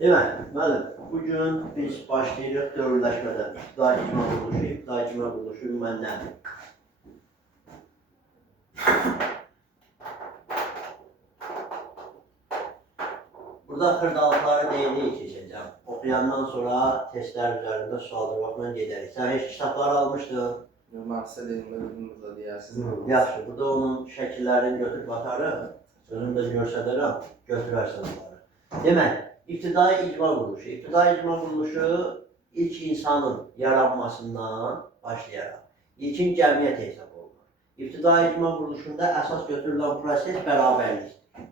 Demək, müəllim, bugün biz başlayırıq dövrləşmədən. İbtidai icma quruluşu məndən. Burada xırdalıqları deyildik keçəcəm. Oxuyandan sonra testlər üzərində sual cavabla gedərik. Sən heç kitabları almışdın? Yox, mən sizə dedim, burada deyərsiniz. Yaxşı, burada onun şəkillərini götürüb atarıq. Özüm də göstərərəm, götürərsən onları. Demək, İbtidai icma quruluşu. İbtidai icma quruluşu ilk insanın yaranmasından başlayaraq ilkin cəmiyyət hesab olunur. İbtidai icma quruluşunda əsas götürülən proses bərabərlikdir.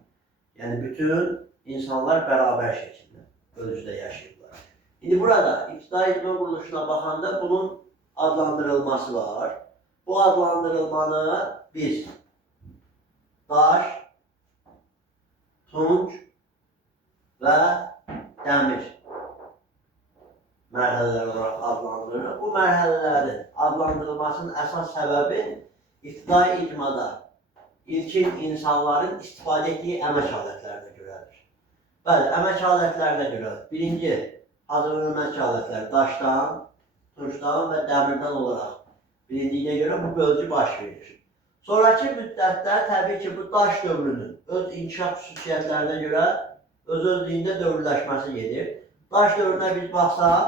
Yəni bütün insanlar bərabər şəkildə özündə yaşayırlar. İndi burada İbtidai icma quruluşuna baxanda bunun adlandırılması var. Bu adlandırılmanı biz daş, tunç və dəmir mərhələləri olaraq adlandırılır. Bu mərhələlərin adlandırılmasının əsas səbəbi İbtidai icmada ilkin insanların istifadə etdiyi əmək alətlərinə görədir. Bəli, əmək alətlərinə görə birinci hazırlanan əmək alətləri daşdan, tuncdan və dəmirdən olaraq bilindiyinə görə bu bölgü baş verir. Sonraki müddətdə təbii ki, bu daş dövrünün öz inkişaf xüsusiyyətlərinə görə öz-özlüyündə dövrləşməsi gedir. Daş dövrünə biz baxsaq,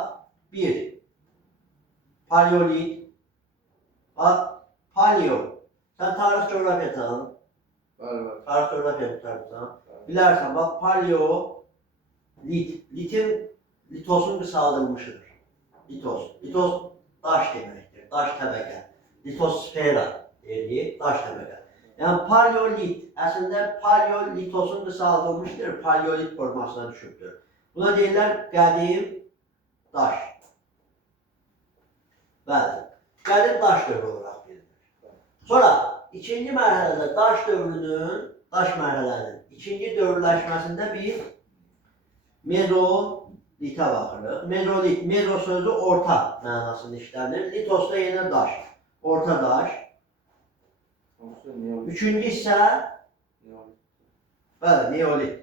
1. Paleolit. Bax, paleo. Sən tarix coğrafiyadan, tarix coğrafiya tutarsan, bilərsən, bax, paleolit. Litosun qısaldılmışıdır. Litos daş deməkdir, daş təbəqə. Litosfera deyilir, daş təbəqə. Yəni paleolit, əslində paleolitosun qısaldılmışdır, paleolit formasına düşübdür. Buna deyirlər qədim daş. Bəli, qədim daş dövrü olaraq bilinir. Sonra ikinci mərhələdə daş mərhələnin ikinci dövrləşməsində biz mezolitə baxırıq. Mezolit, mezo sözü orta mənasında işlənir. Litosda yenə daş, orta daş. Üçüncü isə bəli, neolit.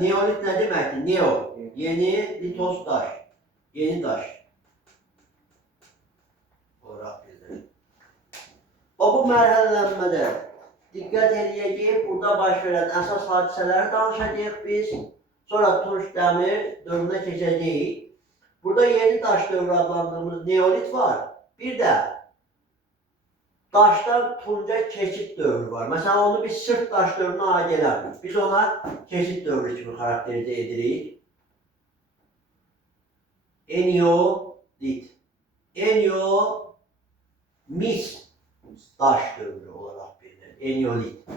Neolit nə deməkdir? Neo, yeni, litos daş, yeni daş olaraq bilinir. Bu mərhələlənmədə diqqət edəcəyik, burada baş verən əsas hadisələri danışacağıq biz. Sonra tunç dəmir dövrünə keçəcəyik. Burada yeni daş dövrü adlandırdığımız neolit var. Bir də daşdan tunca keçid dövrü var. Məsələn, onu biz sırf daş dövrünə aid eləmirik. Biz ona keçid dövrü kimi xarakterizə edirik. Eneolit. Mis daş dövrü olaraq bilinir. Eneolit.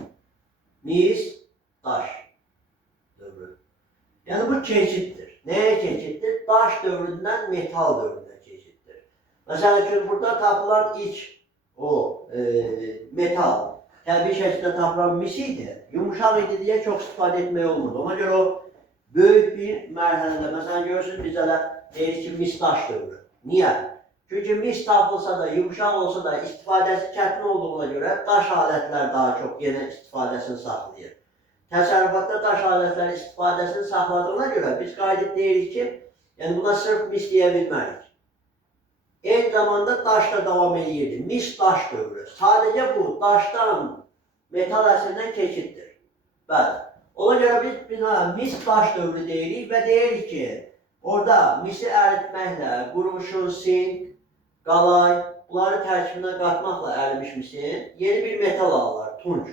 Mis daş dövrü. Yəni bu keçiddir. Nəyə keçiddir? Daş dövründən metal dövrünə keçiddir. Məsələn üçün, burada tapılan ilk metal təbii şəkildə tapılan mis idi. Yumuşaq idi deyə çox istifadə etmək olmadı. Ona görə o böyük bir mərhələdə, məsələn görürsünüz, biz hələ deyirik ki, mis daş dövrü. Niyə? Çünki mis tapılsa da, yumuşaq olsa da istifadəsi çətin olduğuna görə daş alətlər daha çox yenə istifadəsini saxlayır. Təsərrüfatda daş alətləri istifadəsini saxladığına görə biz qayıdıb deyirik ki, yəni buna sırf mis deyə bilmərik. Eyni zamanda daş da davam edirdi. Mis daş dövrü. Sadəcə bu daşdan metal əsrindən keçiddir. Bəli. Ona görə biz mis daş dövrü deyirik və deyirik ki, orada misi əritməklə qurumuşun, sink, qalay, bunları tərkibinə qatmaqla ərimiş misin yeni bir metal alırlar, tunç.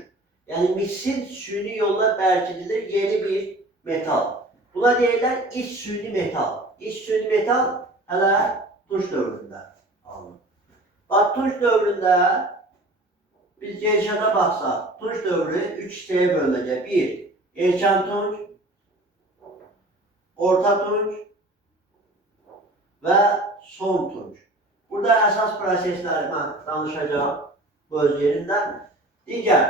Yəni misin süni yolla bərkidilir yeni bir metal. Buna deyirlər iç süni metal. İç süni metal hələ tunç dövründə alınır. Bax, tunç dövründə biz gedişata baxsaq, tunç dövrü 3 hissəyə bölünəcək. 1. Erkən tunç, orta tunç və son tunç. Burada əsas prosesləri mən danışacağım bu öz yerində. Digər,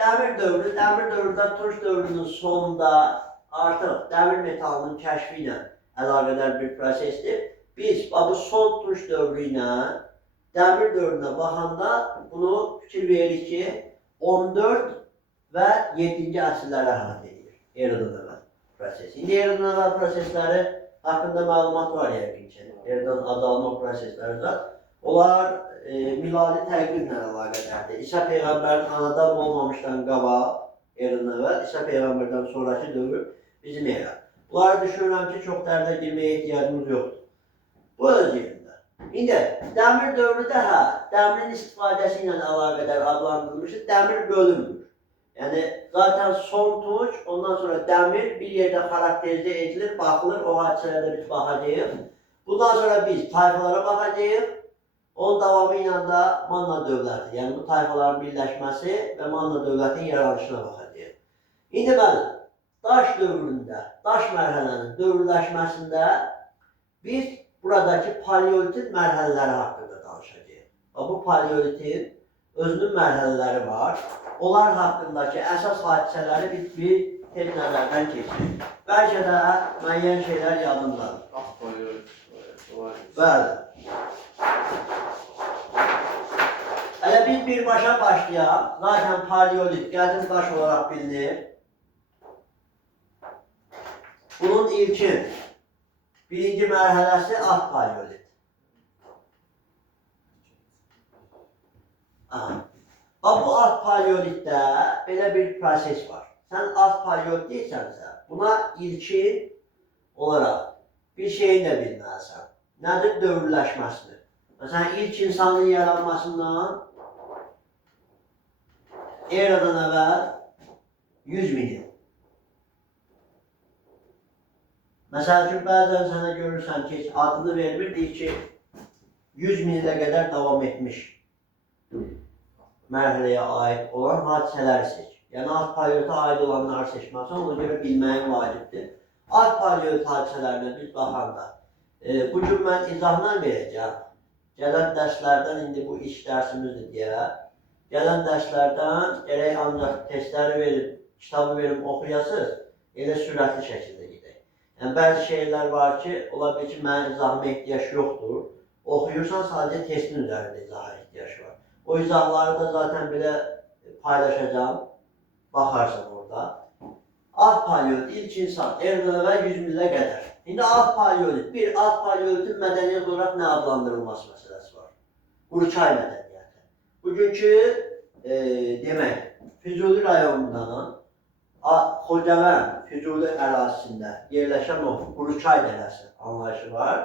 dəmir dövründə tunç dövrünün sonunda artıq dəmir metalının kəşfi ilə əlaqədar bir prosesdir. Biz bu son tunç dövrü ilə dəmir dövrünə baxanda bunu fikir veririk ki, 14 və 7-ci əsrlərə əhatə edir eradan əvvəl. proses. İndi yaradan əvvəl prosesləri haqqında məlumat var yəqin ki. Yaradan azalma prosesləri də. Onlar miladi təqvimlə əlaqədardır. İsa Peyğəmbərin anadan olmamışdan qabaq, yaradan əvvəl, İsa Peyğəmbərdən sonraki dövr bizim era. Bunları düşünürəm ki, çox dərdə girməyə ehtiyacımız yoxdur. Bu öz yerində. İndi dəmir dövrü də dəmirin istifadəsi ilə əlaqədar adlandırılmışdır. Dəmir bölünmür. Yəni zaten son tunç, ondan sonra dəmir bir yerdə xarakterizə edilir, baxılır, o hadisələrdə biz baxacağıq. Bundan sonra biz tayfalara baxacağıq. Onun davamı ilə də Manna dövləti, yəni bu tayfaların birləşməsi və Manna dövlətinin yaranışına baxacağıq. İndi bəli, daş dövründə, daş mərhələnin dövrləşməsində biz buradakı paleolitin mərhələləri haqqında danışacağıq. Bu paleolitin özünün mərhələləri var. Onlar haqqındakı əsas hadisələri bir tez nəzərdən keçirik. Bəlkə də müəyyən şeylər yadındadır. Bəli. Hələ biz birbaşa başlayaq. Zaten paleolit qədim daş olaraq bilinir. Bunun ilkin birinci mərhələsi alt paleolit. Bu alt paleolitdə belə bir proses var. Sən alt paleolit deyirsənsə, buna ilkin olaraq bir şeyi də bilməlisən. Nədir? Dövrləşməsidir. Məsələn, ilk insanın yaranmasından eradan əvvəl 100 min il. Məsəl üçün, bəzən sənə görürsən ki, adını vermir, deyir ki, 100 min ilə qədər davam etmiş mərhələyə aid olan hadisələri seç. Yəni, alt paleolita aid olanları seçməsən, ona görə bilməyin vacibdir. Alt paleolit hadisələrinə biz baxanda, bu gün mən izahla verəcəm. Gələn dərslərdən, indi bu iş dərsimizdir deyə, gələn dərslərdən gərək ancaq testləri verib, kitabı verib oxuyasınız, elə sürətli şəkildə gedək. Yəni, bəzi şeylər var ki, ola bilir ki, mənim izahıma ehtiyac yoxdur. Oxuyursan, sadəcə testin üzərində izaha ehtiyac var. O izahları da zaten belə paylaşacağım, baxarsan orada. Alt paleolit, ilk insan, eradan əvvəl 100 minlə qədər. İndi alt paleolit, alt paleolitin mədəniyyət olaraq nə adlandırılması məsələsi var? Quruçay mədəniyyəti. Bugünkü, demək, Füzuli rayonundan Xocavənd, Füzuli ərazisində yerləşən o Quruçay dərəsi anlayışı var.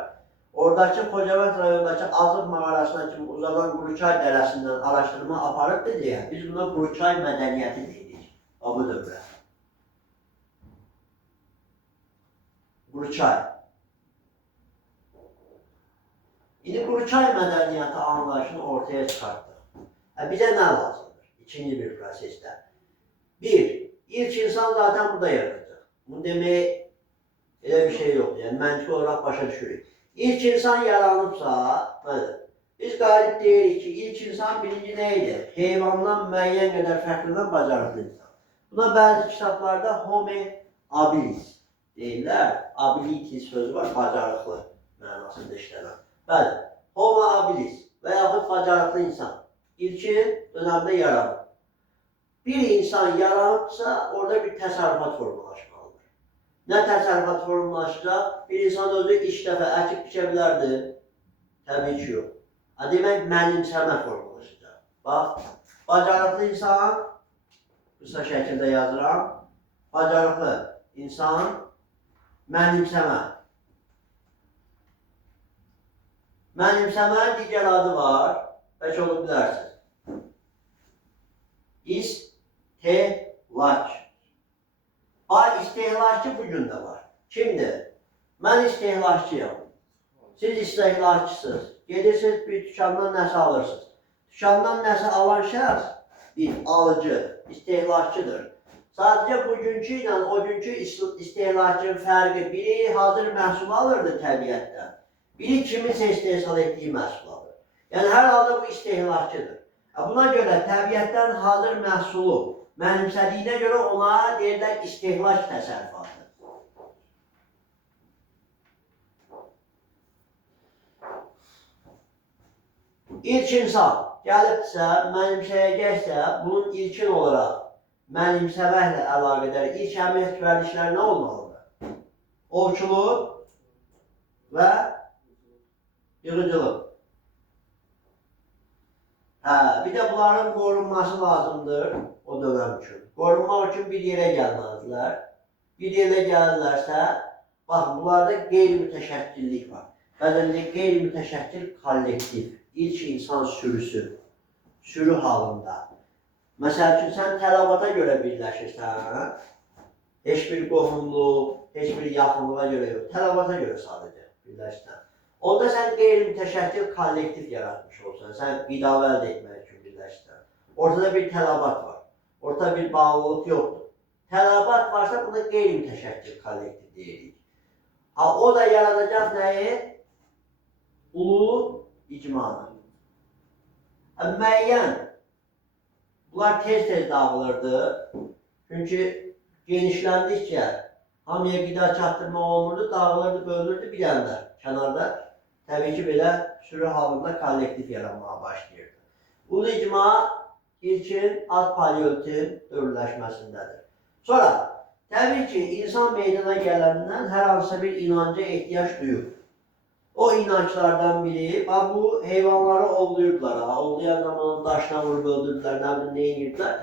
Oradakı Xocavənd rayonundakı Azıq mağarasına kimi uzanan Quruçay dərəsindən araşdırma aparıbdır deyə, biz buna Quruçay mədəniyyəti deyirik. Bu dövrə. Quruçay. İndi Quruçay mədəniyyəti anlayışını ortaya çıxartdıq. Bizə nə lazımdır? İkinci bir prosesdə. İlk insan zaten burada yaranacaq. Bunu demək, elə bir şey yoxdur. Yəni, məntiqi olaraq başa düşürük. İlk insan yaranıbsa, biz qalib deyirik ki, ilk insan birinci nə idi? Heyvandan müəyyən qədər fərqlənən bacarıqlı insan. Buna bəzi kitablarda Homo habilis deyirlər. Ability sözü var, bacarıqlı mənasında işlənən. Bəli, Homo habilis və yaxud bacarıqlı insan ilkin dönəmdə yaranır. Bir insan yaranıbsa, orada bir təsərrüfat formalaşmalıdır. Nə təsərrüfat formalaşacaq? Bir insan özü ilk dəfə əkib biçə bilərdi? Təbii ki, yox. Demək, mənimsəmə formalaşacaq. Bax, bacarıqlı insan, qısa şəkildə yazıram, bacarıqlı insan, mənimsəmə. Mənimsəmənin digər adı var, bəlkə olub bilərsiniz. İstehlak. İstehlakçı bugün də var. Kimdir? Mən istehlakçıyam. Siz istehlakçısınız. Gedirsiniz bir dükandan nəsə alırsınız. Dükandan nəsə alan şəxs bir alıcı, istehlakçıdır. Sadəcə bugünkü ilə o günkü istehlakçının fərqi biri hazır məhsul alırdı təbiətdən. Biri kiminsə istehsal etdiyi məhsul alır. Yəni hər halda bu istehlakçıdır. Buna görə təbiətdən hazır məhsulu mənimsədiyinə görə ona deyirlər istehlak təsərrüfatı. İlk insan gəlibsə, mənimsəyəcəksə, bunun ilkin olaraq mənimsəməklə əlaqədar ilk əmək vərdişləri nə olmalıdır? ovçuluq və yığıcılıq. Bir də bunların qorunması lazımdır o dönəm üçün. Qorunmaq üçün bir yerə gəlməlidirlər. Bir yerə gəlirlərsə, bax, bunlarda qeyri-mütəşəkkillik var. Bəzən də qeyri-mütəşəkkil kollektiv, ilk insan sürüsü, sürü halında. Məsəl üçün, sən tələbata görə birləşirsən, heç bir qohumluq, heç bir yaxınlığa görə yox, tələbata görə sadəcə birləşirsən. Onda sən qeyri-mütəşəkkil kollektiv yaratmış olsan, sən qidağı əldə etmək üçün birləşirsən. Ortada bir tələbat var, ortada bir bağlılıq yoxdur. Tələbat varsa, buna qeyri-mütəşəkkil kollektiv deyirik. O da yaradacaq nəyi? Ulu icmanı. Müəyyən, bunlar tez-tez dağılırdı. Çünki genişləndikcə hamıya qida çatdırmaq olmurdu, dağılırdı, bölünürdü bir anda kənarda. Təbii ki, belə sürü halında kollektiv yaranmağa başlayırdı. Ulu icma ilkin alt paleolitin dövrləşməsindədir. Sonra, təbii ki, insan meydana gələndən hər hansısa bir inanca ehtiyac duyur. O inanclardan biri, bu heyvanları ovluyurdular. Ovlayan zamanı daşla vurub öldürdülər, nə bilim, nə edirdilər.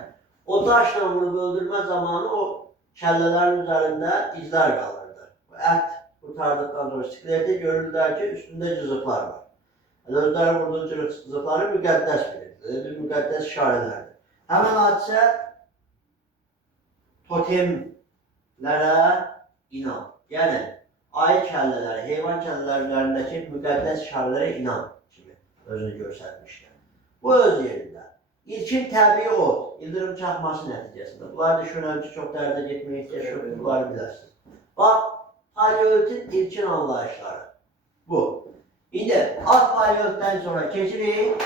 O daşla vurub öldürmə zamanı o kəllələrin üzərində izlər qalırdı. Ət qurtardıqdan sonra skeleti görürdülər ki, üstündə cızıqlar var. Özləri vurduğu cızıqları müqəddəs bilirdi, müqəddəs işarələrdir. Həmən hadisə totemlərə inan. Yəni, ayı kəllələri, heyvan kəllələri üzərindəki müqəddəs işarələrə inan kimi özünü göstərmişdir. Bu öz yerində. İlkin təbii ot, ildırım çaxması nəticəsində. Bunları düşünürəm ki, çox dərdə getməyə ehtiyac yoxdur, bunları bilirsiniz. Bax, paleolitin ilkin anlayışları. Bu. İndi, alt paleolitdən sonra keçirik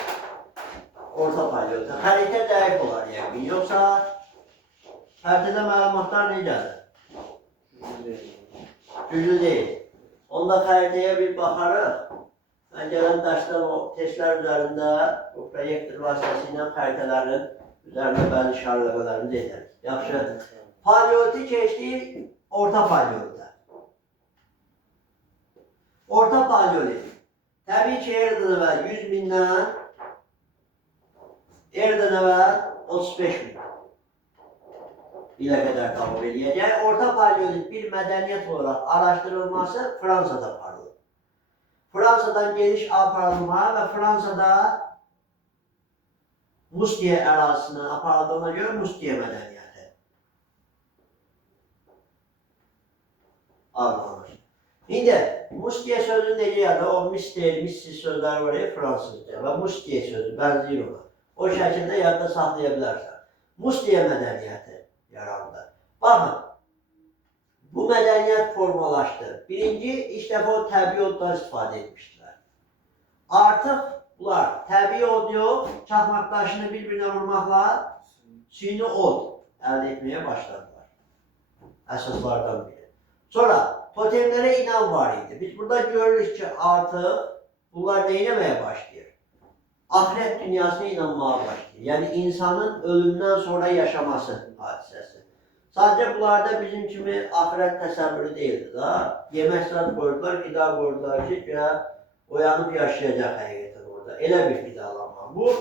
orta paleolitə. Xəritə zəif olar yəqin, yoxsa xəritədə məlumatlar necədir? Güclü deyil. Onda xəritəyə bir baxarıq. Mən gələn dərsdən o testlər üzərində o proyektor vasitəsilə xəritələrin üzərində bəzi işarələmələrini də edərik. Yaxşı. Paleoliti keçdik orta paleolitə. Orta paleolit. Təbii ki, eradan əvvəl 100 mindən eradan əvvəl 35 min ilə qədər davam edəcək. Orta paleolit bir mədəniyyət olaraq araşdırılması Fransada aparılır. Fransadan geniş aparılma və Fransada Mustiye ərazisindən aparıldığına görə Mustiye mədəniyyəti adlanır. İndi Mustiye sözü necə yadır? O mister, missis sözləri var ya fransızca və Mustiye sözü bənzəyir ona. O şəkildə yadda saxlaya bilərsən. Mustiye mədəniyyəti yarandı. Baxın, bu mədəniyyət formalaşdı. Birinci, ilk dəfə o təbii oddan istifadə etmişdilər. Artıq bunlar təbii od yox, çaxmaq daşını bir-birinə vurmaqla süni od əldə etməyə başladılar. Əsaslardan biri. Sonra, totemlərə inan var idi. Biz burada görürük ki, artıq bunlar nə etməyə başlayır? Ahirət dünyasına inanmağa başlayır. Yəni, insanın ölümdən sonra yaşaması hadisəsi. Sadəcə bunlarda bizim kimi ahirət təsəvvürü deyildi da. Yemək saat qoydular, qida qoydular ki, oyanıb yaşayacaq həqiqətən orada. Elə bir qidalanma. Bu,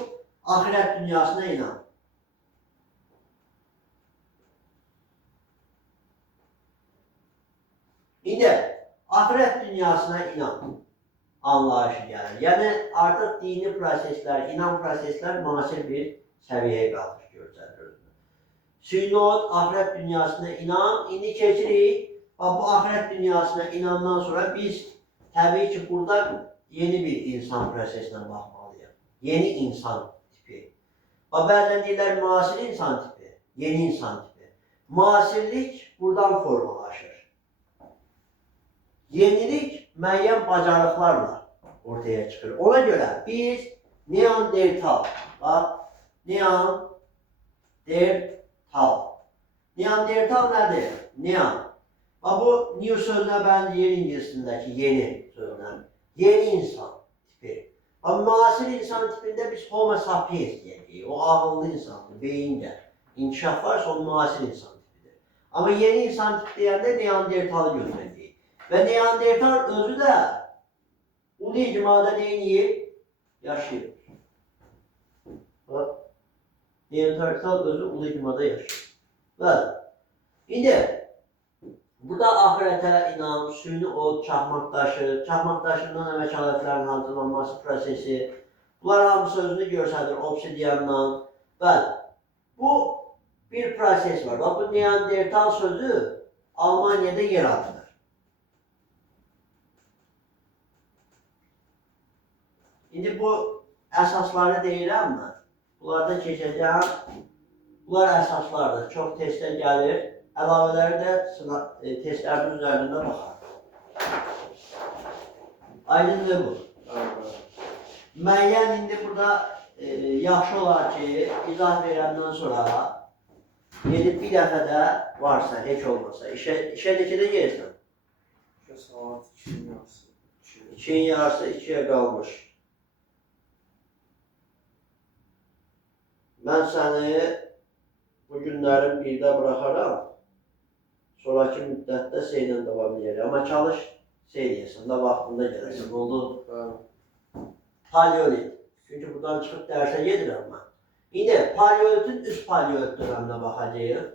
ahirət dünyasına inan. İndi, ahirət dünyasına inan anlayışı gəlir. Yəni, artıq dini proseslər, inan proseslər müasir bir səviyyəyə qalmış görsədir. Sünnot, ahirət dünyasına inan. İndi keçirik. Bu ahirət dünyasına inandan sonra biz təbii ki, burada yeni bir insan prosesinə baxmalıyıq. Yeni insan tipi. Bəzən deyirlər müasir insan tipi, yeni insan tipi. Müasirlik buradan formalaşır. Yenilik müəyyən bacarıqlarla ortaya çıxır. Ona görə biz Neandertal, Neandertal nədir? Nean. Bu, new sözünə bənzəyir ingilisindəki yeni sözünə. Yeni insan tipi. Müasir insan tipində biz Homo sapiens deyirik. O ağıllı insandır, beyində. İnkişaf varsa o müasir insan tipidir. Amma yeni insan tipi deyəndə Neandertalı götürəcəyik. Ve Neandertal özü de ulu icmada neyini yaşıyor. Bak, Neandertal özü ulu icmada yaşıyor. Bəli. İndi burada ahirete inam, süni od, çaxmaq daşından əmək alətlərinin hazırlanması prosesi, bunlar hamısı özünü göstərir obsidiyandan. Bəli, bu bir proses var. Bak, bu Neandertal sözü Almanya'da yer alır. İndi bu əsasları deyirəm mən. Bunlarda keçəcəm. Bunlar əsaslardır. Çox testə gəlir. Əlavələri də testlərin üzərində baxar. Aydındır bu. Müəyyən indi burada yaxşı olar ki, izah verəndən sonra gedib bir dəfə də varsa, heç olmasa, işə neçədə gelirsən? Saat 2'nin yarısı. 2'nin yarısı 2'ye qalmış. Mən səni bu günlərin birdə buraxaram. Sonraki müddətdə seylə davam edəcək. Amma çalış seyləyəsən də vaxtında gələsən. Oldu? Paleolit. Çünki buradan çıxıb dərsə gedirəm mən. İndi paleolitin üst paleolit dönəminə baxacağıq.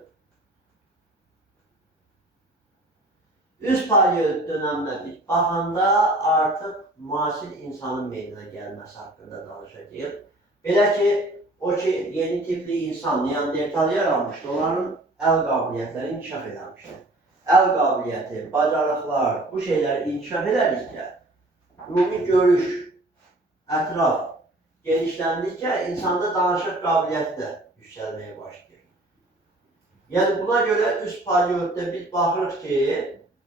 Üst paleolit dönəminə biz baxanda artıq müasir insanın meydana gəlməsi haqqında danışacağıq. Belə ki, o ki, yeni tipli insan, Neandertal yaranmışdı, onların əl qabiliyyətləri inkişaf edilmişdi. Əl qabiliyyəti, bacarıqlar, bu şeyləri inkişaf edərdikcə, ümumi görüş, ətraf genişləndikcə insanda danışıq qabiliyyəti də yüksəlməyə başlayır. Yəni buna görə üst paleolitdə biz baxırıq ki,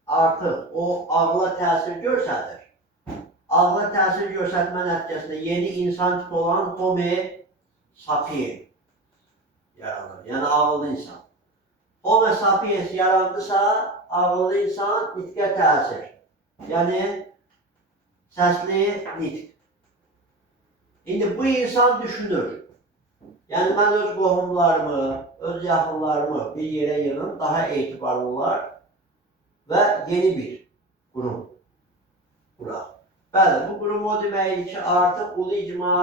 artıq o ağla təsir göstərir. Ağla təsir göstərmə nəticəsində yeni insan tipi olan Homo sapiens yaranır. Yəni ağıllı insan. Homo sapiens yarandısa, ağıllı insan nitqə təsir. Yəni səsli nitq. İndi bu insan düşünür. Yəni mən öz qohumlarımı, öz yaxınlarımı bir yerə yığım, daha etibarlı olar və yeni bir qurum quraq. Bəli, bu qurum o deməkdir ki, artıq ulu icma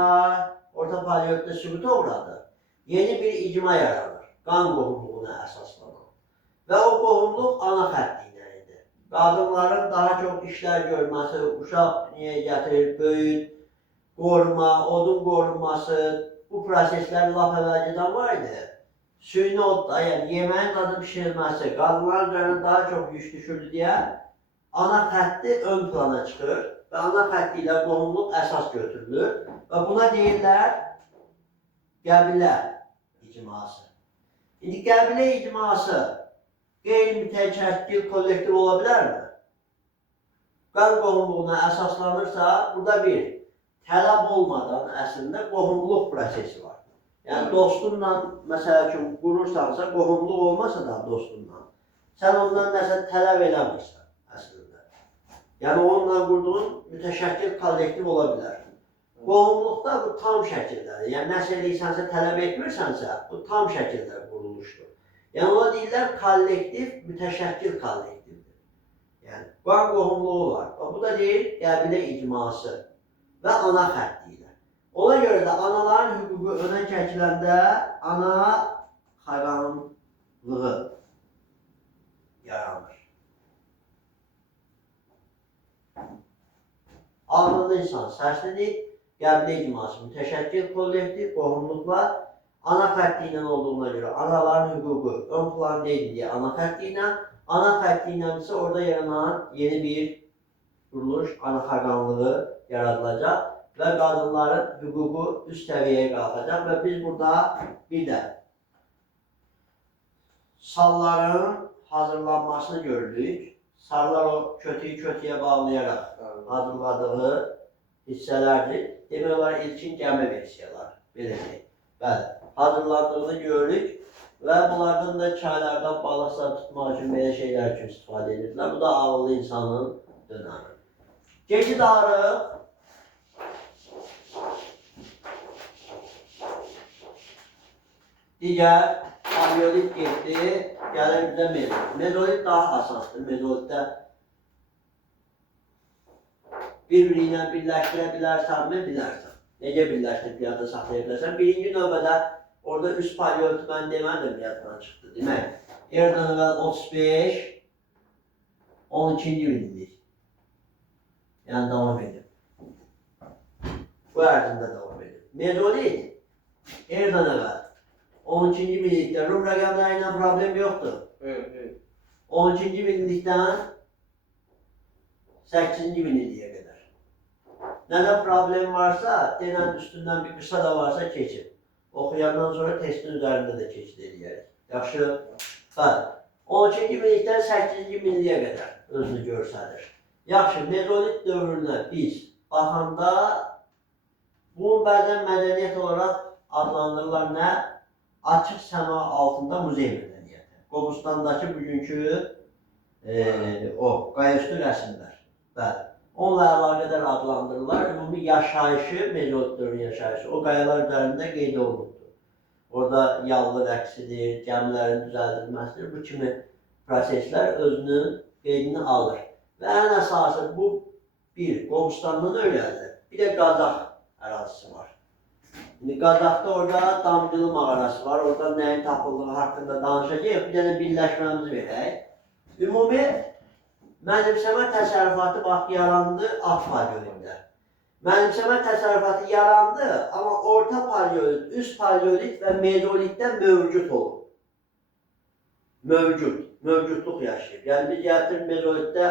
orta paleolitdə sübuta uğradı. Yeni bir icma yaranır, qan qohumluğuna əsaslanan. Və o qohumluq ana xətti ilə idi. Qadınların daha çox işlər görməsi, uşaq dünyaya gətirir, böyüt, qoruma, odun qorunması, bu proseslər laf əvvəlcədən var idi. Süni odda, yəni yeməyin dadı pişirilməsi, qadınların üzərində daha çox yük düşürdü deyə ana xətti ön plana çıxır və ana xətti ilə qohumluq əsas götürülür və buna deyirlər qəbilə icması. İndi qəbilə icması qeyri-mütəşəkkil kollektiv ola bilərmi? Qan qohumluğuna əsaslanırsa, burada bir tələb olmadan əslində qohumluq prosesi var. Yəni dostunla, məsəl üçün, qurursansa, qohumluq olmasa da dostunla, sən ondan nəsə tələb eləmirsən əslində. Yəni onunla qurduğun mütəşəkkil kollektiv ola bilər. Qohumluqda bu tam şəkildədir. Yəni nəsə eləyirsənsə, tələb etmirsənsə, bu tam şəkildə quruluşdur. Yəni ona deyirlər kollektiv, mütəşəkkil kollektivdir. Yəni qan qohumluğu var. Bu da deyir qəbilə icması və ana xətti ilə. Ona görə də anaların hüququ önə çəkiləndə ana xəqanlığı yaranır. Ağıllı insan səslidir, qəbilə icması, mütəşəkkil kollektiv, qohumluqlar ana xətti ilə olduğuna görə anaların hüququ ön plan deyil deyə ana xətti ilə isə orada yaranan yeni bir quruluş, ana xəqanlığı yaradılacaq və qadınların hüququ üst səviyyəyə qalxacaq və biz burada bir də salların hazırlanmasını gördük. Sallar o kötüyü kötüyə bağlayaraq hazırladığı hissələrdir. Demək olar ilkin gəmi versiyalar, belə deyək. Bəli, hazırlandığını görürük və bunlardan da çaylardan balıqlar tutmaq üçün, belə şeylər üçün istifadə edirlər. Bu da ağıllı insanın dönəmi. Keçid ağrı digər paleolit getdi, gəlir bizə mezolit. Mezolit daha asasdır. Mezolitdə bir-biri ilə birləşdirə bilərsənmi? Bilərsən. Necə birləşdirib yadda saxlaya bilərsən? Birinci növbədə orada üst paleolitik mən demədim, yaddan çıxdı. Demək, eradan əvvəl 35, 12-ci minillik. Yəni davam edib. Bu ərzində davam edib. Mezolit, eradan əvvəl 12-ci minillikdə Rum rəqəmləri ilə problem yoxdur. 12-ci minillikdən 8-ci minilliyə qədər. Nədə problem varsa, denən üstündən bir qısa da varsa keçib. Oxuyandan sonra testin üzərində də keçid edəyək. Yaxşı? Bəli. 12-ci minillikdən 8-ci minilliyə qədər özünü göstərir. Yaxşı, mezolit dövrünə biz baxanda bunun bəzən mədəniyyət olaraq adlandırırlar nə? Açıq səma altında muzey mədəniyyəti. Qobustandakı bugünkü qayaüstü rəsmlər. Bəli. Onunla əlaqədar adlandırırlar. Ümumi yaşayışı, mezolit dövrünün yaşayışı o qayalar üzərində qeyd olunubdur. Orada yallı rəqsidir, gəmilərin düzəldilməsidir. Bu kimi proseslər özünün qeydini alır. Və ən əsası bu bir, Qobustandan öyrənilir. Bir də Qazax ərazisi var. İndi Qazaxda orada Damcılı mağarası var. Orada nəyin tapıldığı haqqında danışacağıq. Bir dənə birləşməmizi verək. Ümumi mənimsəmə təsərrüfatı bax yarandı alt paleolitdə. Mənimsəmə təsərrüfatı yarandı, amma orta paleolit, üst paleolit və mezolitdə mövcud olur. Mövcudluq yaşayıb. Yəni biz gətirib mezolitdə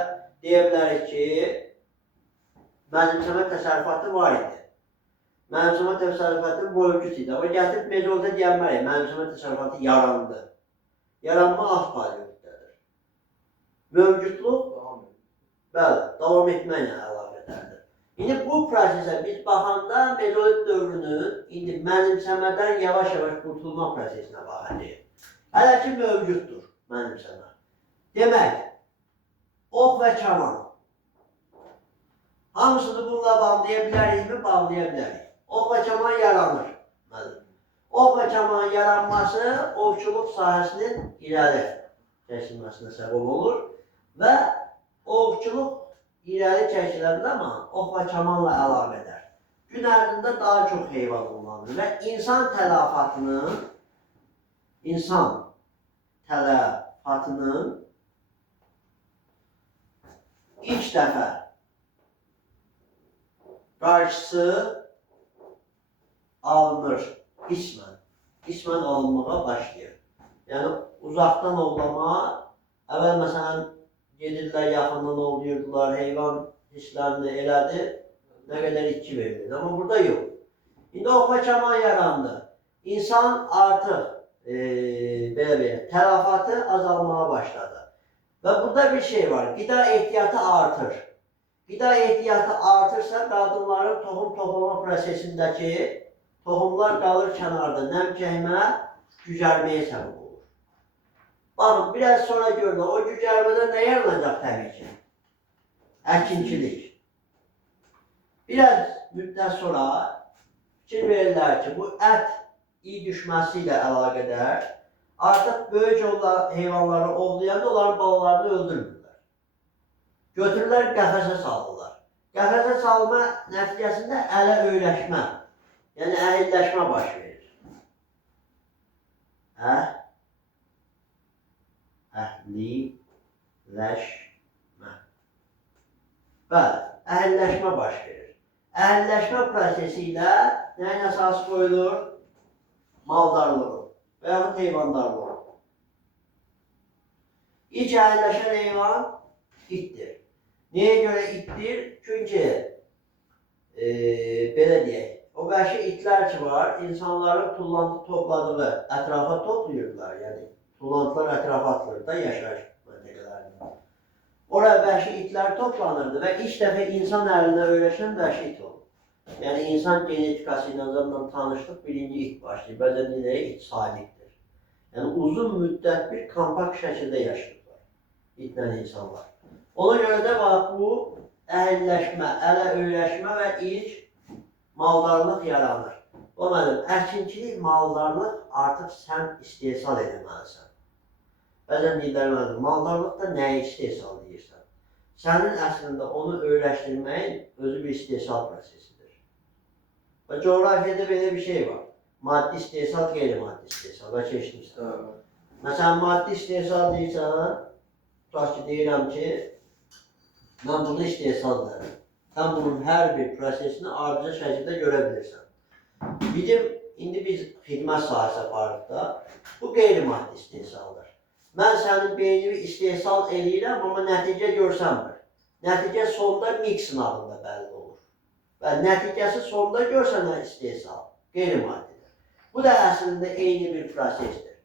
deyə bilərik ki, mənimsəmə təsərrüfatı var idi. Mənimsəmə təsərrüfatı mövcud idi. Amma gətirib mezolitdə deyənməliyik, mənimsəmə təsərrüfatı yarandı. Yaranma alt paleolitdədir. Mövcudluq bəli, davam etməklə əlaqədardır. İndi bu prosesə biz baxanda mezolit dövrünün indi mənimsəmədən yavaş-yavaş qurtulma prosesinə baxacağıq. Hələ ki mövcuddur mənimsəmə. Demək, ox və kaman. Hamısını bununla bağlaya bilərikmi? Bağlaya bilərik. Ox və kaman yaranır. Ox və kaman yaranması ovçuluq sahəsinin irəli çəkilməsinə səbəb olur və ovçuluq irəli çəkiləndə amma ox və kamanla əlaqədar. Gün ərzində daha çox heyvan kullanılır və insan tələfatının ilk dəfə qarşısı alınır qismən alınmağa başlayır. Yəni uzaqdan ovlama, əvvəl məsələn gedirlər, yaxından ovlayırdılar, heyvan hisslərini elədi, nə qədər itki verilir. Amma burada yox. İndi ox və kaman yarandı. İnsan artıq tələfatı azalmağa başladı. Və burada bir şey var, qida ehtiyatı artır. Qida ehtiyatı artırsa, qadınların toxum toplama prosesindəki toxumlar qalır kənarda, nəm çəkmə, cücərməyə səbəb olur. Baxın, biraz sonra gördük, o cücərmədə nə yaranacaq təbii ki? Əkinçilik. Biraz müddət sonra fikir verirlər ki, bu ət iyi düşməsi ilə əlaqədar artıq böyük heyvanları ovlayanda onların balalarını öldürmürlər. Götürürlər, qəfəsə salırlar. Qəfəsə salma nəticəsində ələ öyrəşmə, yəni əhilləşmə baş verir. Əhliləşmə. Bəli, əhilləşmə baş verir. Əhilləşmə prosesi ilə nəyin əsası qoyulur? Maldarlığı və yaxud heyvandarlığı. İlk əhilləşən heyvan itdir. Nəyə görə itdir? Çünki, belə deyək, o vəhşi itlər ki var, insanların tullantı topladığı ətrafa toplayırlar, yəni tullantılar ətrafa atılır da yaşayış məntəqələrində. Oraya vəhşi itlər toplanırdı və ilk dəfə insan əlinə öyrəşən vəhşi it oldu. Yəni insan genetikası ilə zamanla tanışlıq birinci it başlayır, bəzən deyək it sahibdir. Yəni uzun müddət bir kompakt şəkildə yaşayırlar itlə insanlar. Ona görə də bu əhilləşmə, ələ öyrəşmə və ilk maldarlıq yaranır. O mənim, əkinçilik, maldarlıq artıq sən istehsal edilməlisən. Bəzən deyirlər mənim, maldarlıqda nəyi istehsal edirsən? sənin əslində onu öyrəşdirməyin özü bir istehsal prosesidir. Və coğrafiyada belə bir şey var. Maddi istehsal, qeyri-maddi istehsal. Bəlkə eşitmişsən. Evet. Məsələn, maddi istehsal deyirsən, tutaq ki, deyirəm ki, mən bunu istehsal edirəm. Sən bunun hər bir prosesini ardıcıl şəkildə görə bilirsən. İndi biz xidmət sahəsi aparırıq da, bu qeyri-maddi istehsaldır. Mən sənin beynini istehsal edirəm, amma nəticə görsənmir. Nəticə sonda mix sınavında bəlli olur. Və nəticəsi sonda görsənən istehsal, qeyri-maddidir. Bu da əslində eyni bir prosesdir.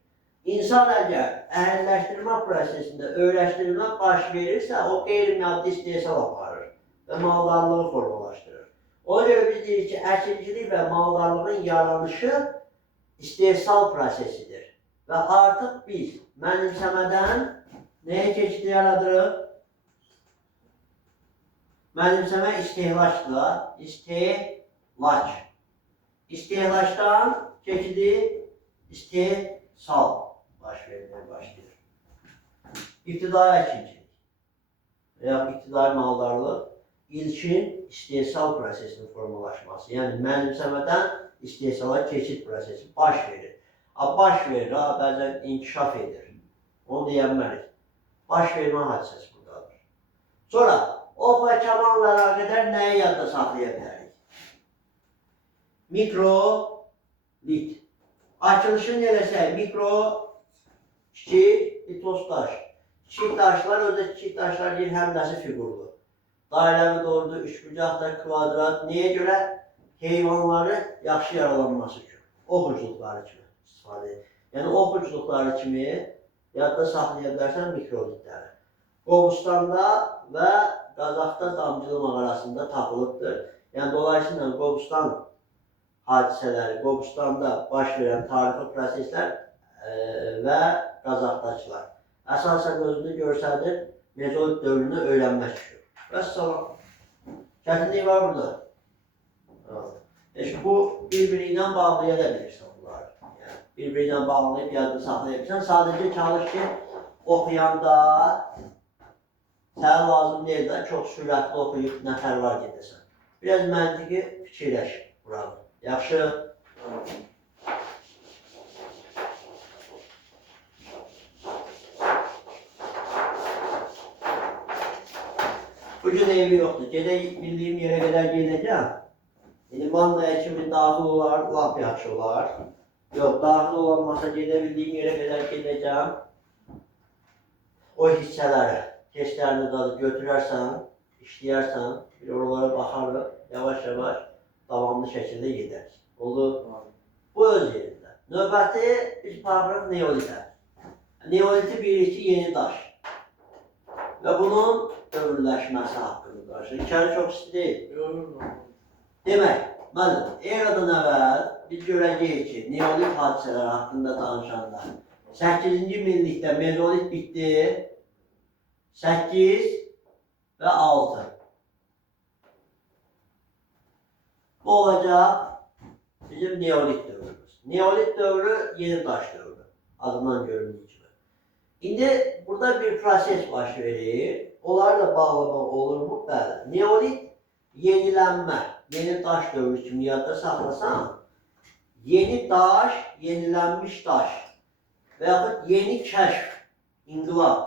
İnsan əgər əhəlləşdirmə prosesində öyrəşdirmə baş verirsə, o qeyri-maddi istehsal aparır və maldarlığı formalaşdırır. Ona görə biz deyirik ki, əkinçilik və maldarlığın yaranışı istehsal prosesidir. Və artıq biz mənimsəmədən nəyə keçid yaradırıq? Mənimsəmə istehlakla, istehlac. İstehlakdan keçidi istehsal baş verməyə başlayır. İbtidai əkinçilik və ya iqtidai maldarlıq ilkin istehsal prosesinin formalaşması, yəni mənimsəmədən istehsala keçid prosesi baş verir. Baş verir, bəzən inkişaf edir. Onu deyənmərik. Baş vermə hadisəsi buradadır. Sonra, ox və kamanla əlaqədar nəyi yadda saxlaya bilərik? Mikrolit. Açılışını eləsək, mikro, kiçik, litoz daş. Kiçik daşlar, özdə kiçik daşlar deyil, həmləsi fiqurlu. Dairəvi doğrudur, üçbucaqdır, kvadrat. Nəyə görə? Heyvanları yaxşı yaralanması üçün. Ox ucluqları kimi istifadə edir. Yəni, ox ucluqları kimi yadda saxlaya bilərsən mikrolitləri. Qobustanda və Qazaxda damcılı mağarasında tapılıbdır. Yəni, dolayısıyla Qobustan hadisələri, Qobustanda baş verən tarixi proseslər və Qazaxdakılar. Əsasən özünü görsədir, mezolit dövrünü öyrənmək üçün. Və salam. Çətinlik var burada. Bu, bir-biri ilə bağlaya da bilirsən bunları. Yəni, bir-biri ilə bağlayıb yadda saxlaya bilirsən. Sadəcə çalış ki, oxuyanda sənə lazım deyil də, çox sürətli oxuyub nəfər var gedəsən. Biraz məntiqi fikirləş buranı. Yaxşı. Bugün evi yoxdur. Bildiyim yerə qədər gedəcəm. İndi Mannaya kimi daxil olar, lap yaxşı olar. Yox, daxil olanmasa bildiyim yerə qədər gedəcəm. O hissələri, testlərini dadı götürərsən, işləyərsən, bir oralara baxarıq, yavaş-yavaş davamlı şəkildə gedərik. Olur. Bu öz yerində. Növbəti biz baxırıq neolitə. Neoliti bilirik ki, yeni daş. Və bunun dövrləşməsi haqqında danışır. İçəri çox isti deyil. Demək, eradan əvvəl biz görəcəyik ki, neolit hadisələri haqqında danışanda 8-ci minlikdə mezolit bitdi, 8 və 6. Bu olacaq bizim neolit dövrümüz. Neolit dövrü yeni daş dövrü, adından göründüyü kimi. İndi burada bir proses baş verir. Onları da bağlamaq olurmu? Bəli. Neolit yenilənmə, yeni daş dövrü kimi yadda saxlasan, yeni daş, yenilənmiş daş və yaxud yeni kəşf, inqilab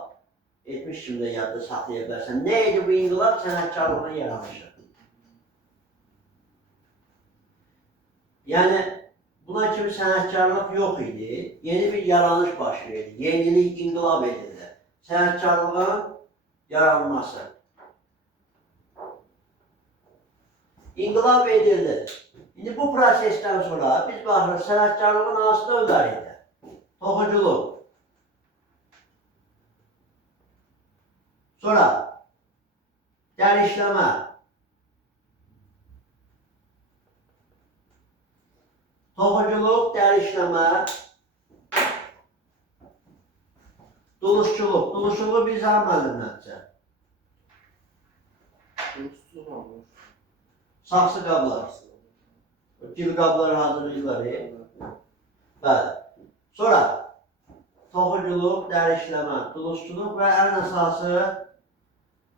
etmiş kimi də yadda saxlaya bilərsən. Nə idi bu inqilab? Sənətkarlığın yaranışı. Yəni, buna kimi sənətkarlıq yox idi, yeni bir yaranış baş verdi, yenilik inqilab edildi. Sənətkarlığın yaranması. İnqilab edildi. İndi bu prosesdən sonra biz baxırıq, sənətkarlığın hansı dövrlər idi? Toxuculuq. Sonra dərişləmə. Toxuculuq, dərişləmə. Duluşçuluq. Duluşçuluğu biz hanım nəticə? Saxsı qablar. Gil qabları hazırlayırlar. Bəli. Sonra toxuculuq, dərişləmə, duluşçuluq və ən əsası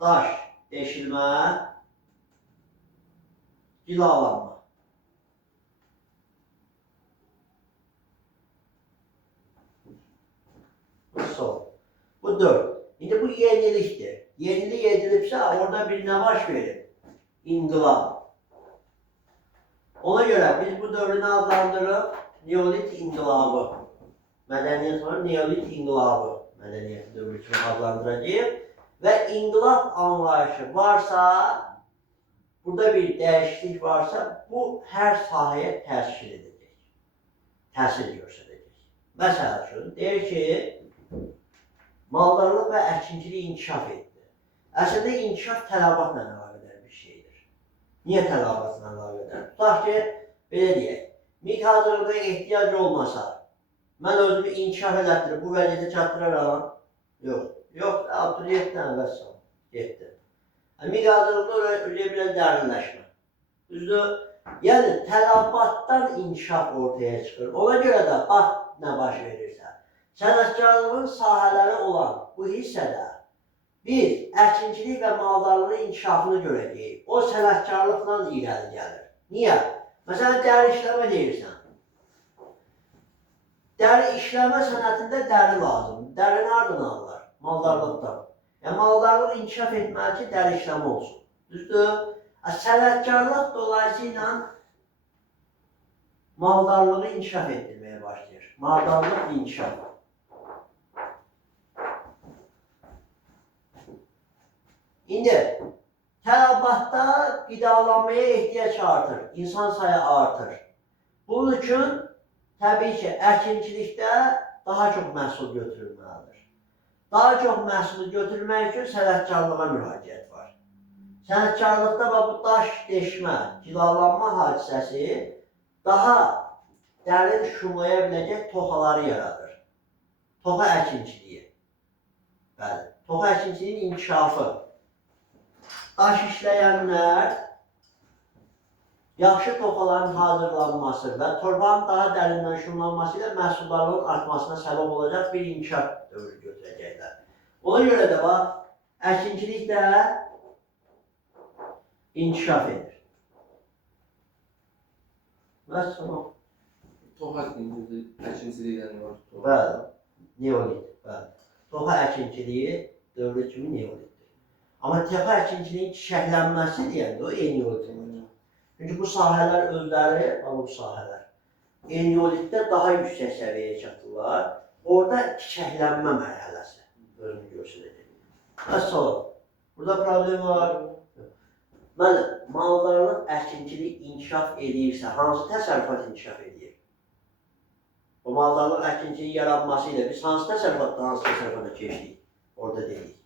daş deşilmə, cilalanma. Sol. Bu 4. İndi bu yenilikdir. Yenilik edilibsə, orada bir nə baş verir? İnqilab. Ona görə biz bu dövrünü adlandırırıq Neolit inqilabı. Mədəniyyət var, Neolit inqilabı mədəniyyət dövrü kimi adlandıracağıq. Və inqilab anlayışı varsa, burada bir dəyişiklik varsa, bu hər sahəyə təsir edəcək. Təsir göstərəcək. Məsəl üçün, deyir ki, maldarlıq və əkinçilik inkişaf etdi. Əslində inkişaf tələbatla əlaqədar bir şeydir. Niyə tələbatla əlaqədar? Tutaq ki, belə deyək, mik-hazırlığa ehtiyac olmasa, mən özümü inkişaf elətdirib, bu vəziyyətə çatdıraram. Yox, yox, abituriyentlə əvvəlsən, getdi. Mik-hazırlıqda öyle biraz dərinləşmə. Düzdür? Yəni, tələbatdan inkişaf ortaya çıxır. Ona görə də, bax, nə baş verirsə, sənətkarlığın sahələri olan bu hissədə biz əkinçilik və maldarlığın inkişafını görəcəyik. O sənətkarlıqla irəli gəlir. Niyə? Məsələn, dəri işləmə deyirsən. Dəri işləmə sənətində dəri lazımdır. Dəri hardan alırlar? Maldarlıqdan. Yəni, maldarlıq inkişaf etməli ki, dəri işləmə olsun. Düzdür? Sənətkarlıq dolayısıyla maldarlığı inkişaf etdirməyə başlayır. Maldarlıq inkişaf. İndi tələbatda qidalanmaya ehtiyac artır, insan sayı artır. Bunun üçün təbii ki, əkinçilikdə daha çox məhsul götürülməlidir. Daha çox məhsulu götürmək üçün sənətkarlığa müraciət var. Sənətkarlıqda bu daş deşmə, cilalanma hadisəsi daha dərin şumlaya biləcək toxaları yaradır. Toxa əkinçiliyi. Bəli, toxa əkinçiliyin inkişafı. Daş işləyənlər yaxşı toxaların hazırlanması və torpağın daha dərindən şumlanması ilə məhsullarının artmasına səbəb olacaq bir inkişaf dövrü götürəcəklər. Ona görə də bax, əkinçilik də inkişaf edir. Məsələn, Toxa əkinçilikdən var. bəli, neolit, bəli. Toxa əkinçiliyi dövrü kimi neolitdir. Amma toxa əkinçiliyin çiçəklənməsi deyəndə o eneolit olacaq. Çünki bu sahələr özləri, bu sahələr, eneolitdə daha yüksək səviyyəyə çatırlar. Orada çiçəklənmə mərhələsi özünü göstərəcək. Məsələn, burada problem var. Mən maldarlıq əkinçilik inkişaf edirsə, hansı təsərrüfat inkişaf edir? O maldarlıq əkinçiliyin yaranması ilə biz hansı təsərrüfatdan hansı təsərrüfata keçdik? Orada deyilik.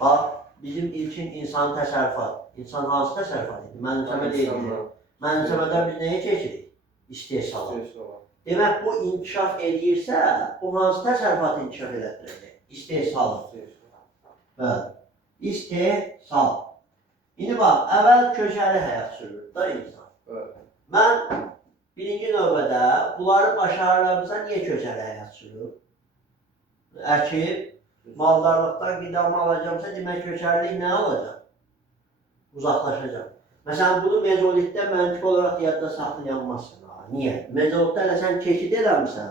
Bax, bizim ilkin insan təsərrüfat. İnsan hansı təsərrüfat idi? Mənimsəmə deyildi. Mənimsəmədən biz nəyə keçirik? İstehsala. Demək, bu inkişaf edirsə, bu hansı təsərrüfatı inkişaf elətdirəcək? İstehsal. Bəli. İstehsal. İndi bax, əvvəl köçəri həyat sürür da insan. Mən birinci növbədə bunları başarılarımıza niyə köçəri həyat sürür? Əkib, maldarlıqdan qidamı alacaqsa, demək köçərlik nə alacaq? Uzaqlaşacaq. Məsələn, bunu mezolitdə məntiq olaraq yadda saxlayanmazsın. Niyə? Mezolitdə elə sən keçid eləmirsən.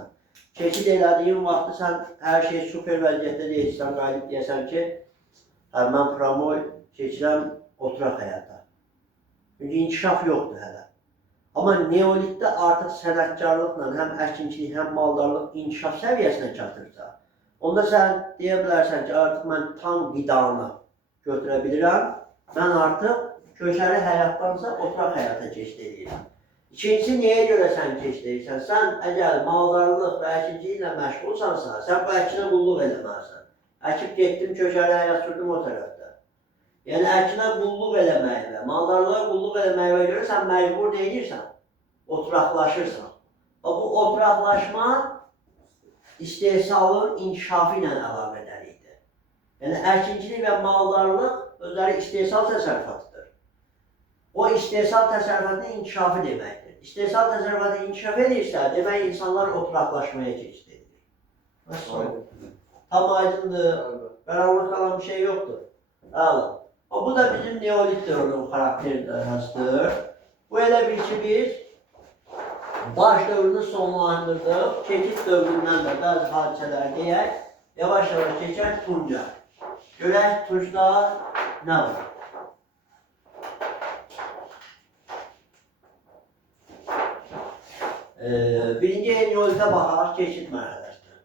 Keçid elədiyin vaxtı sən hər şey super vəziyyətdə deyirsən, qalib deyəsən ki, mən promoy keçirəm oturaq həyata. Çünki inkişaf yoxdur hələ. Amma neolitdə artıq sənətkarlıqla həm əkinçilik, həm maldarlıq inkişaf səviyyəsinə çatırsa, onda sən deyə bilərsən ki, artıq mən tam qidanı götürə bilirəm, mən artıq köçəri həyatdansa oturaq həyata keçid edirəm. İkincisi, nəyə görə sən keçid edirsən? Sən əgər maldarlıq və əkinciliklə məşğulsansa, sən bu əkinə qulluq eləməlisən. Əkib getdim, köçəri həyat sürdüm o tərəfdə. Yəni, əkinə qulluq eləməyinə, maldarlığa qulluq eləməyinə görə sən məcbur deyilirsən, oturaqlaşırsan. Bu oturaqlaşma istehsalın inkişafı ilə əlaqədəlidir. Yəni, əkinçilik və maldarlıq özləri istehsal təsərrüfatıdır. O istehsal təsərrüfatının inkişafı deməkdir. İstehsal təsərrüfatı inkişaf edirsə, demək insanlar oturaqlaşmaya keçid edir. Tam aydındır. Əlbəttə. Qaranlıq qalan bir şey yoktur. Alın. Bu da bizim Neolit dövrünün xarakteridir. Bu elə bir ki biz Daş dövrünü sonlandırdıq. Keçid dövründən də bəzi hadisələr deyək. Yavaş-yavaş keçək Tunca. Görək Tuncda nə var? Birinci Eneolitə baxaq, keçid mərhələsinə.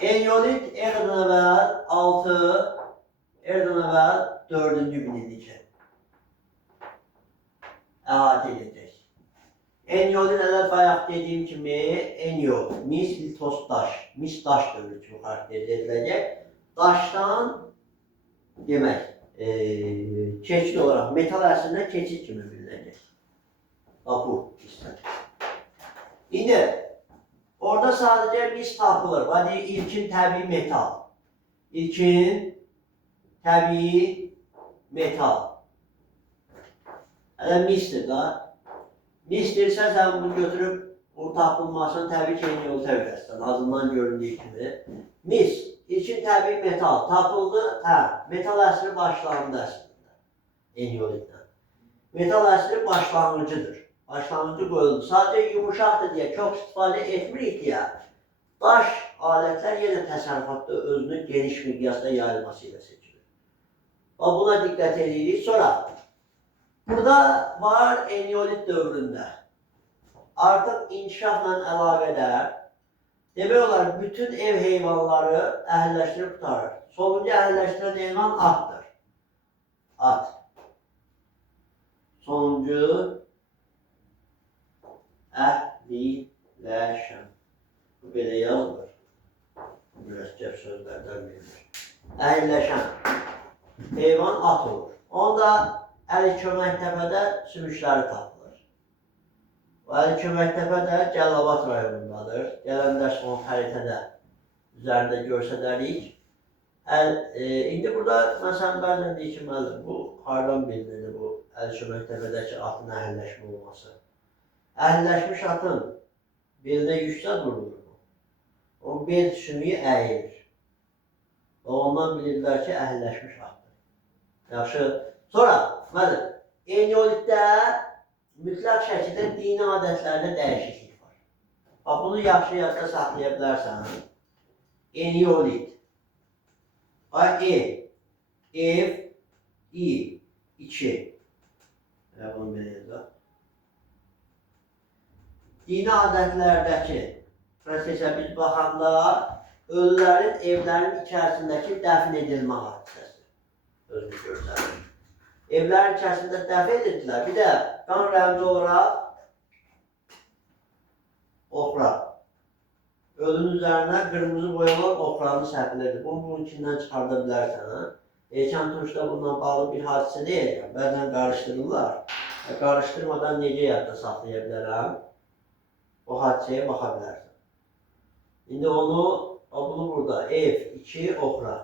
Eneolit eradan əvvəl 6, eradan əvvəl 4-cü minillikə əhatə edəcək. Eneolit əvvəl bayaq dediyim kimi Eneo, mis, litos, daş, mis daş dövrü kimi xarakterizə ediləcək. Daşdan demək, keçid olaraq metal əslində keçid kimi bilinəcək. Bu hissədir. İndi orada sadəcə mis tapılır. Yəni ilkin təbii metal. İlkin təbii metal. Hələ misdir da. Misdirsə sən bunu götürüb bu tapılmasını təbii ki Eneolitə verəsən. Azından göründüyü kimi. Mis, ilkin təbii metal tapıldı. Metal əsri başlandı əslində. Eneolitlə. Metal əsri başlanğıcıdır. Başlanğıcı qoyuldu. Sadəcə yumuşaqdır deyə çox istifadə etmirik deyə daş alətlər yenə təsərrüfatda özünü geniş miqyasda yayılması ilə seçilir. Buna diqqət edirik. Sonra burada var Eneolit dövründə artıq inkişafla əlaqədar demək olar bütün ev heyvanları əhəlləşdirib tutarır. Sonuncu əhəlləşdirən heyvan atdır. At. Sonuncu əhliləşən. Bu belə yazılır. Mürəkkəb sözlərdən verilir. Əhliləşən heyvan at olur. Onda Əli Köməktəpədə sümükləri tapılır. Əli Köməktəpə Cəllabat rayonundadır. Gələn dərs onu xəritədə üzərində görsədərik. İndi burada məsələn bəzən deyir ki, müəllim, bu hardan bilinir bu Əli Köməktəpədəki atın əhliləşmə olması? Əhliləşmiş atın belinə yüksək durulur mu? O bel sümüyü əyilir. Və ondan bilirlər ki, əhliləşmiş atdır. Yaxşı. Sonra, müəllim, Eneolitdə mütləq şəkildə dini adətlərdə dəyişiklik var. Bunu yaxşı yadda saxlaya bilərsən. Eneolit. Ev, iki. Bunu belə yazaq. Dini adətlərdəki prosesə biz baxanda ölülərin evlərin içərisindəki dəfn edilmə hadisəsi özünü göstərir. Evlərin içərisində dəfn edirdilər. Bir də qan rəmzi olaraq oxra. Ölünün üzərinə qırmızı boyalan oxranı səpilirdi. Bunu bununkindən çıxarda bilərsən. Erkən Tuncda bununla bağlı bir hadisə deyil. Bəzən qarışdırırlar. Qarışdırmadan necə yadda saxlaya bilərəm? O hadisəyə baxa bilərsən. İndi bunu burada ev, iki oxra.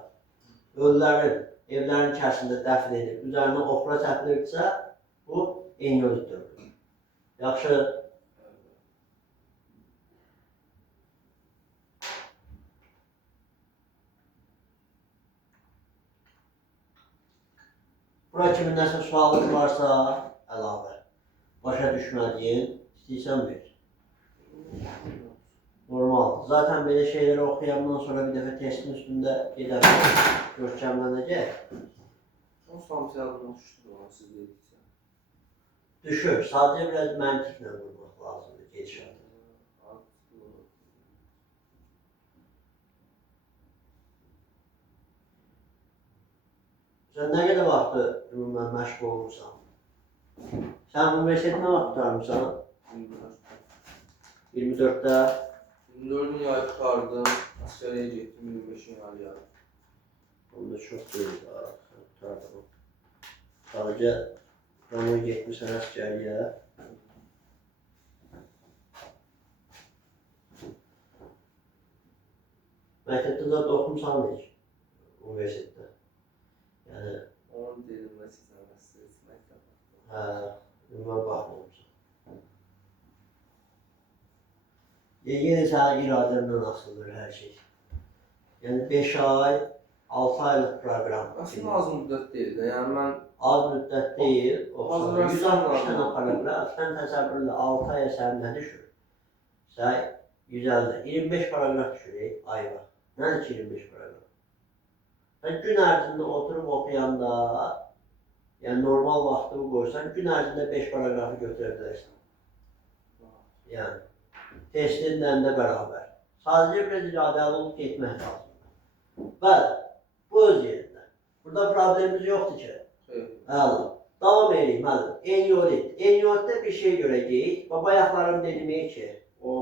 Ölülərin evlərin içərisində dəfn edib, üzərinə oxra səpilirsə, bu Eneolit dövrüdür. Yaxşı. Bura kimi nəsə sualın varsa, əlavə. Başa düşmədiyin, istəyirsən ver. Normal. Zaten belə şeyləri oxuyandan sonra bir dəfə testin üstündə gedəmək görkəmlənəcək. O samsiyalından düşdü ona siz dediksə. Düşür. Sadəcə biraz məntiqlə vurmaq lazımdır gedişatı. Sən nə qədər vaxtı ümumən məşğul olursan? Sən universiteti nə vaxt tutarmışsan? 24'də. 24'ün yayı tutardım. Askeriye getdim 25'in yayı. Onda çok değil daha. Tutardım. Sadəcə Roma getmişsən askeriyə. Məktəbdə də oxumusan heç universitetdə. Yəni onu dedim mən sizə məktəbdə. ümumən baxmamışam. Yine sana iradenden asılıdır her şey. Yani 5 ay, 6 aylık program. Aslında az müddət deyil də. Yəni mən Az müddət deyil. Hazırlaşsan 160 lazım. tane paragraf. Sən təsəvvürlə 6 aya sən nə düşür? Sən 150, 25 paragraf düşür ayva. Nədir ki 25 paragraf? Sən gün ərzində oturub oxuyanda, yəni normal vaxtını qoysan, gün ərzində 5 paragrafı götürə bilərsən. Yəni, testinlə də bərabər. Sadəcə biraz iradəli olub getmək lazımdır. Bəli, bu öz yerində. Burada problemimiz yoxdur ki. Əla. Davam edeyim, məlim. Eniolit. Eniolitdə bir şey görəcəyik. Bayaqlarım dedim ki, o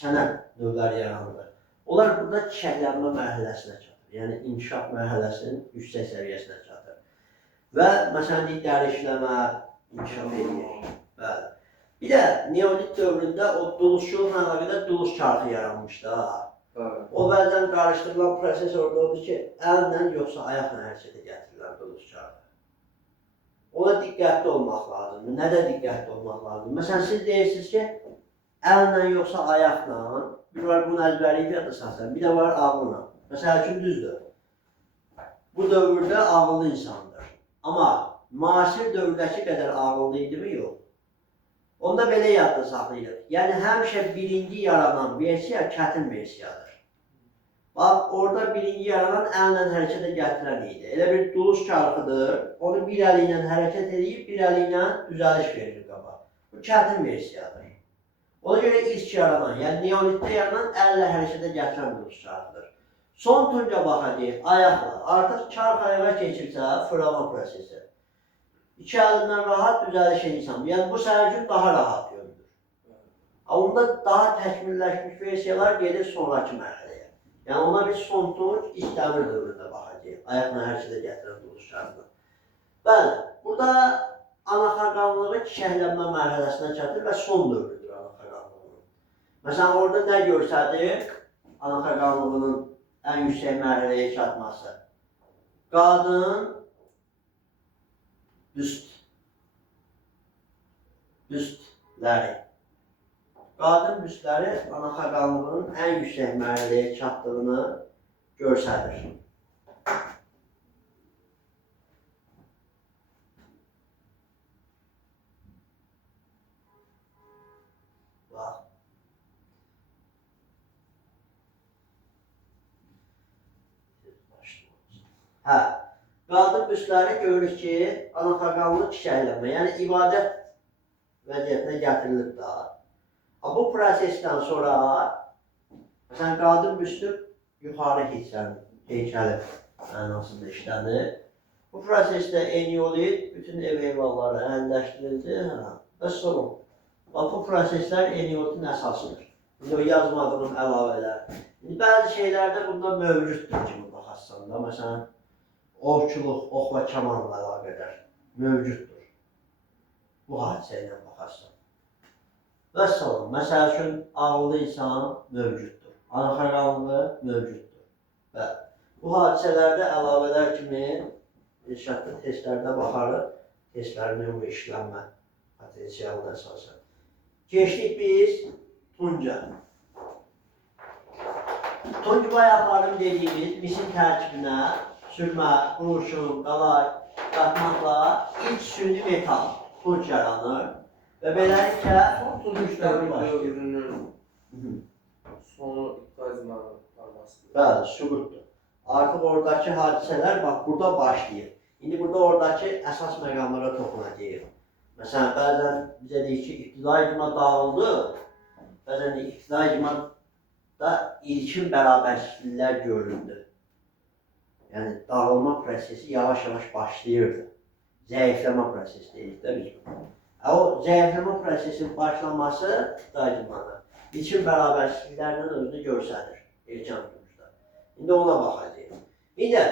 sənəd növləri yaranır. Onlar burada çiçəklənmə mərhələsinə çatır. Yəni, inkişaf mərhələsinin yüksək səviyyəsinə çatır. Və məsələn, dəri işləmə inkişaf edir. Bəli. Bir də neolit dövründə o duluşçuluqla əlaqədə duluş çarxı yaranmışdı. O bəzən qarışdırılan proses orada oldu ki, əllə yoxsa ayaqla hərəkətə gətirirlər duluş çarxı. Ona diqqətli olmaq lazımdır. Nədə diqqətli olmaq lazımdır? Məsələn, siz deyirsiniz ki, əllə yoxsa ayaqla, bir var bunu əzbərləyib yada saxsan, bir də var ağılla. Məsəl üçün düzdür. Bu dövrdə ağıllı insandır. Amma müasir dövrdəki qədər ağıllı idi mi? Yox. Onda belə yadda saxlayırıq. Yəni, həmişə birinci yaranan versiya çətin versiyadır. Bax, orada birinci yaranan əllə hərəkətə gətirən idi. Elə bir duluş çarxıdır. Onu bir əli ilə hərəkət edib, bir əli ilə düzəliş verir qaba. Bu çətin versiyadır. Ona görə ilk yaranan, yəni neolitdə yaranan əllə hərəkətə gətirən duluş çarxıdır. Son tunca baxacaq, ayaqla. Artıq çarx ayağa keçirsə, fırlama prosesi. İki əlindən rahat düzəliş insan. Yəni, bu sənin üçün daha rahat yöndür. Onda daha təkmilləşmiş versiyalar gelir sonraki mərhələyə. Yəni, ona bir son tunc ilk dəmir dövründə baxacaq. Ayaqla hərəkətə gətirən duluş çarxıdır. Bəli, burada anaxaqanlığı çiçəklənmə mərhələsinə çatır və son dövrüdür anaxaqanlığının. Məsələn, orada nə görsədir? Anaxaqanlığının ən yüksək mərhələyə çatması. Qadın büstləri. Qadın büstləri anaxaqanlığının ən yüksək mərhələyə çatdığını göstərir. Hə, qadın büstləri görürük ki, anaxaqanlıq çiçəklənmə, yəni ibadət vəziyyətinə gətirilib daha. Bu prosesdən sonra, məsələn, qadın büstü yuxarı heykəli mənasında işlənir. Bu prosesdə eniolit bütün ev heyvanları əhəlləşdirildi və sorun. Bu proseslər eniolitin əsasıdır. O yazmadığım əlavələr. Bəzi şeylərdə bunda mövcuddur kimi baxarsan da, məsələn, ovçuluq, ox və kamanla əlaqədar mövcuddur. Bu hadisə ilə baxarsan. Və salam, məsəl üçün, ağıllı insan mövcuddur. Anaxaqanlığı mövcuddur. Və bu hadisələrdə əlavələr kimi irşadlı testlərdə baxarıq, testlərin ümumi işlənmə potensialına əsasən. Keçdik biz tunca. Tunc bayaqların dediyimiz misin tərkibinə sürmə, qurşun, qalay qatmaqla ilk süni metal tunc yaranır və beləliklə tuncların dövrünün sonu iqtizmanın parmasıdır. Bəli, sübutdur. Artıq oradakı hadisələr bax, burada başlayır. İndi burada oradakı əsas məqamlara toxunacaq. Məsələn, bəzən bizə deyir ki, iqtidai icma dağıldı, bəzən deyir, iqtidai icmada ilkin bərabərsizliklər görüldü. Yəni, dağılma prosesi yavaş-yavaş başlayırdı. Zəifləmə prosesi deyirik də biz. O zəifləmə prosesinin başlaması iqtidai icmada ilkin bərabərsizliklərlə özünü göstərir erkən tuncda. İndi ona baxacaq. Bir də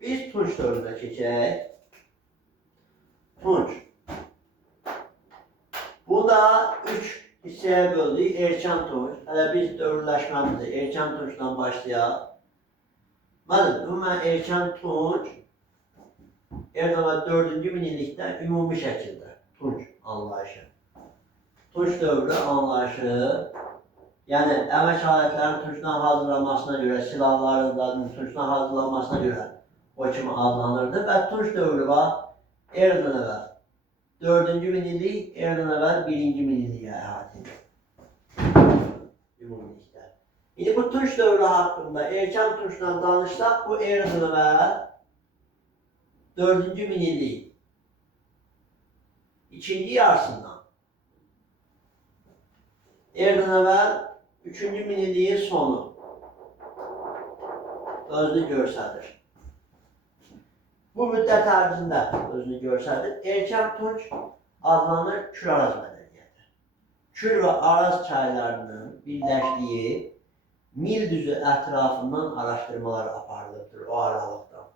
biz tunc dövrünə keçək. Tunc. Bunda 3 hissəyə böldük. Erkən tunc. Hələ biz dövrləşməmizi erkən tuncdan başlayaq. Mənim, ümumən erkən tunc Erdoğan 4-cü minillikdə ümumi şəkildə tunc anlayışı. Tunc dövrü anlayışı Yəni əmək alətlərinin Tuncdan hazırlanmasına görə, silahların Tuncdan hazırlanmasına görə o kimi adlanırdı və Tunc dövrü var, eradan əvvəl 4-cü minillik, eradan əvvəl 1-ci minilliyə əhatə edir. Ümumilikdə. İndi bu Tunc dövrü haqqında erkən Tuncdan danışsaq, bu eradan əvvəl 4-cü minillik, ikinci yarısından eradan əvvəl 3-cü minilliyin sonu özünü göstərir. Bu müddət ərzində özünü göstərir. Erkən Tunc adlanır Kür-Araz mədəniyyəti. Kür və Araz çaylarının birləşdiyi mil düzü ətrafından araşdırmalar aparılıbdır o aralıqdan.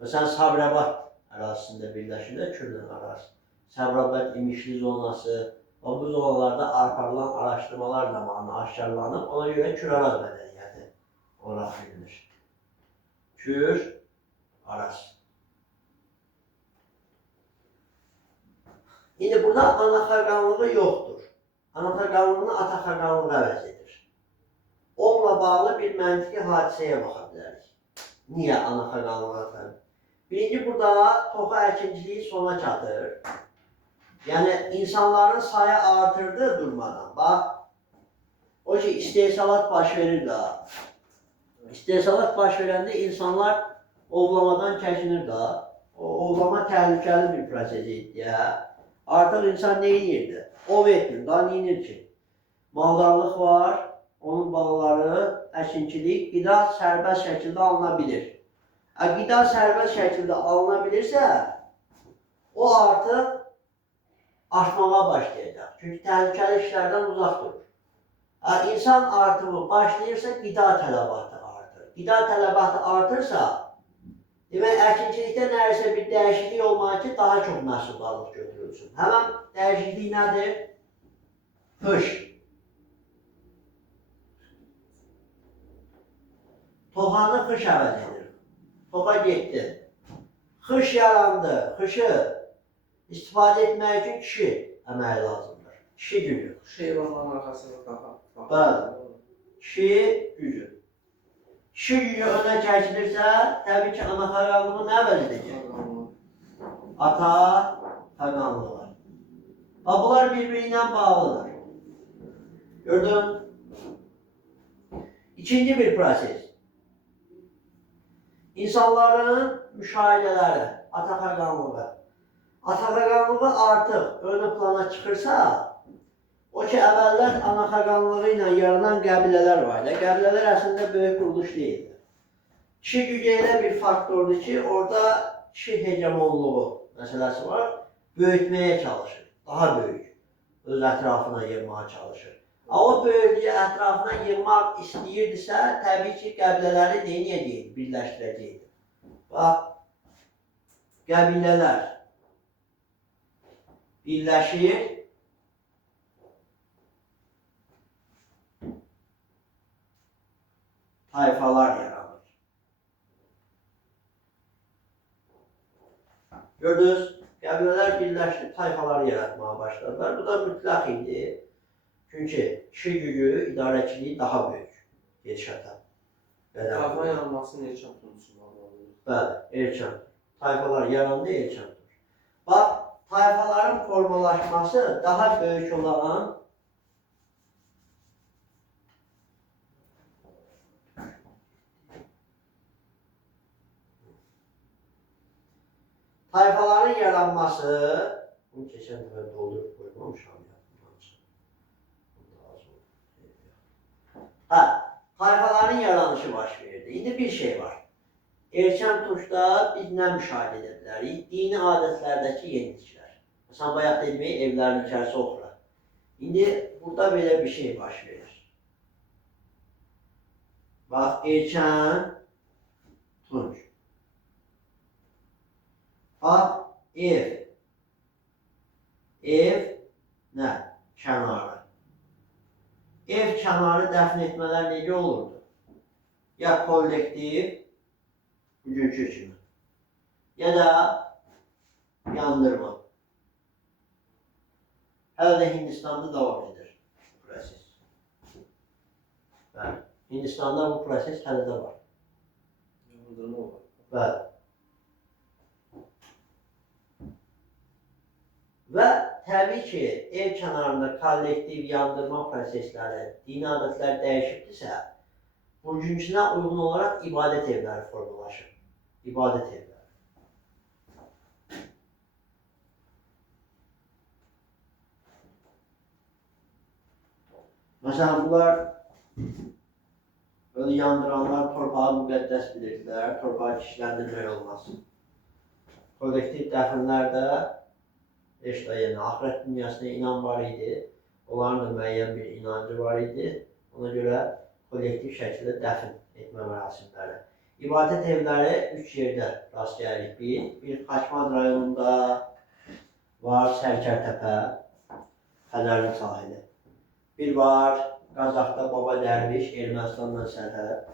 Məsələn, Sabirabad ərazisində birləşir Kürlə Araz. Sabirabad imişli zonası və bu zonalarda aparılan araşdırmalar zamanı aşkarlanıb, ona görə Kür-Araz mədəniyyəti olaraq bilinir. Kür-Araz. İndi burada ana xaqanlığı yoxdur. Ana xaqanlığını ata xaqanlığı əvəz edir. Onunla bağlı bir məntiqi hadisəyə baxa bilərik. Niyə ana xaqanlığı ata? Birinci, burada toxa əkinciliyi sona çatır. Yəni, insanların sayı artırdı durmadan. Bax, o ki, istehsalat baş verir da. İstehsalat baş verəndə insanlar ovlamadan çəkinir da. O ovlama təhlükəli bir proses idi ya. Artıq insan nə edirdi? Ov etmir, daha nə edir ki? Maldarlıq var, onun balaları, əkinçilik, qida sərbəst şəkildə alına bilir. Qida sərbəst şəkildə alına bilirsə, o artıq artmağa başlayacaq. Çünki təhlükəli işlərdən uzaq durur. İnsan artımı başlayırsa, qida tələbatı artır. Qida tələbatı artırsa, demək, əkinçilikdə nərisə bir dəyişiklik olmalı ki, daha çox məhsuldarlıq götürülsün. Həmən dəyişiklik nədir? Qış. Toxanı qış əvəz edir. Toxa getdi. Xış yarandı. Xışı istifadə etmək üçün kişi əməyi lazımdır. Kişi gücü. Heyvanların arxasını taxaq. Bəli. Kişi gücü. Kişi gücü önə çəkilirsə, təbii ki, ana xaqanlığı nə əvəz edəcək? Ata xaqanlığı. Bunlar bir-biri ilə bağlıdır. Gördün? İkinci bir proses. İnsanların müşahidələri, ata xaqanlığı. Ata xaqanlığı artıq ön plana çıxırsa, o ki, əvvəllər ana xaqanlığı ilə yaranan qəbilələr var. Qəbilələr əslində böyük quruluş deyildir. Kişi gücü elə bir faktordur ki, orada kişi hegemonluğu məsələsi var, böyütməyə çalışır, daha böyük, öz ətrafına yığmağa çalışır. O böyüklüyü ətrafına yığmaq istəyirdisə, təbii ki, qəbilələri deyil, birləşdirəcəkdir. Bax, qəbilələr birləşir, tayfalar yaranır. Gördünüz, qəbilələr birləşdi, tayfalar yaratmağa başladılar. Bu da mütləq idi. Çünki kişi gücü, idarəçiliyi daha böyük gedişata. Tayfa yaranmasının erkən Tuncdan bağlıdır. Bəli, erkən. Tayfalar yarandı, erkəndir. Bax, tayfaların formalaşması daha böyük olan tayfaların yaranması, bunu keçən dəfə doldurup koymamışam ya. Tayfaların yaranışı baş verdi. İndi bir şey var. Erkən Tuncda biz nə müşahidə edə bilərik? Dini adətlərdəki yeniliklər. Məsələn, bayaq demək, evlərin içərisi oxurar. İndi burada belə bir şey baş verir. Bax, erkən Tunc. Bax, ev. Ev nə? Kənarı. Ev kənarı dəfn etmələr necə olurdu? Ya kollektiv, bugünkü kimi, ya da yandırma. Hələ də Hindistanda davam edir bu proses. Bəli. Hindistanda bu proses hələ də var. Yandırma var. Bəli. Və təbii ki, ev kənarında kollektiv yandırma prosesləri, dini adətlər dəyişibdirsə, bugünküsünə uyğun olaraq ibadət evləri formalaşır. İbadət evləri. Məsələn, bunlar böyle yandıranlar torpağı müqəddəs bilirdilər, torpağı kişiləndirmək olmaz. Kollektiv dəfinlərdə yəni axirət dünyasına inan var idi. Onların da müəyyən bir inancı var idi. Ona görə kollektiv şəkildə dəfn etmə mərasimləri. İbadət evləri 3 yerdə rast gəlirik. Bir Xaçmaz rayonunda var, Sərkərtəpə, Xəzərin sahili. Bir var, Qazaxda Baba Dərviş, Ermənistanla sərhəd.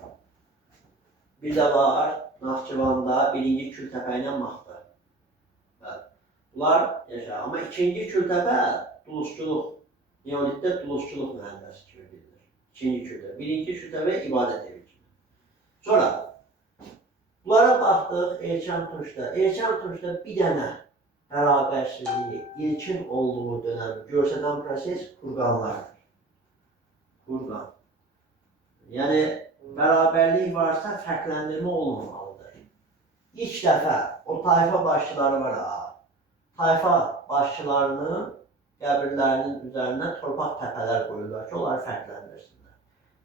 Bir də var, Naxçıvanda 1-ci Kültəpə ilə Maxda. Bunlar yaşa. Amma 2-ci Kültəpə dulusçuluq, neolitdə dulusçuluq mühəndəsi kimi bilinir. 2-ci Kültəpə. 1-ci Kültəpə ibadət evi kimi. Sonra, bunlara baxdıq Elçan Tunçda. Elçan Tunçda bir dənə bərabərsizliyi, ilkin olduğu dönəm görsədən proses qurğanlardır. Qurğan. Yəni, bərabərlik varsa fərqləndirmə olmamalıdır. İlk dəfə o tayfa başçıları var ha. Tayfa başçılarının qəbirlərinin üzərinə torpaq təpələr qoyurlar ki, onları fərqləndirsinlər.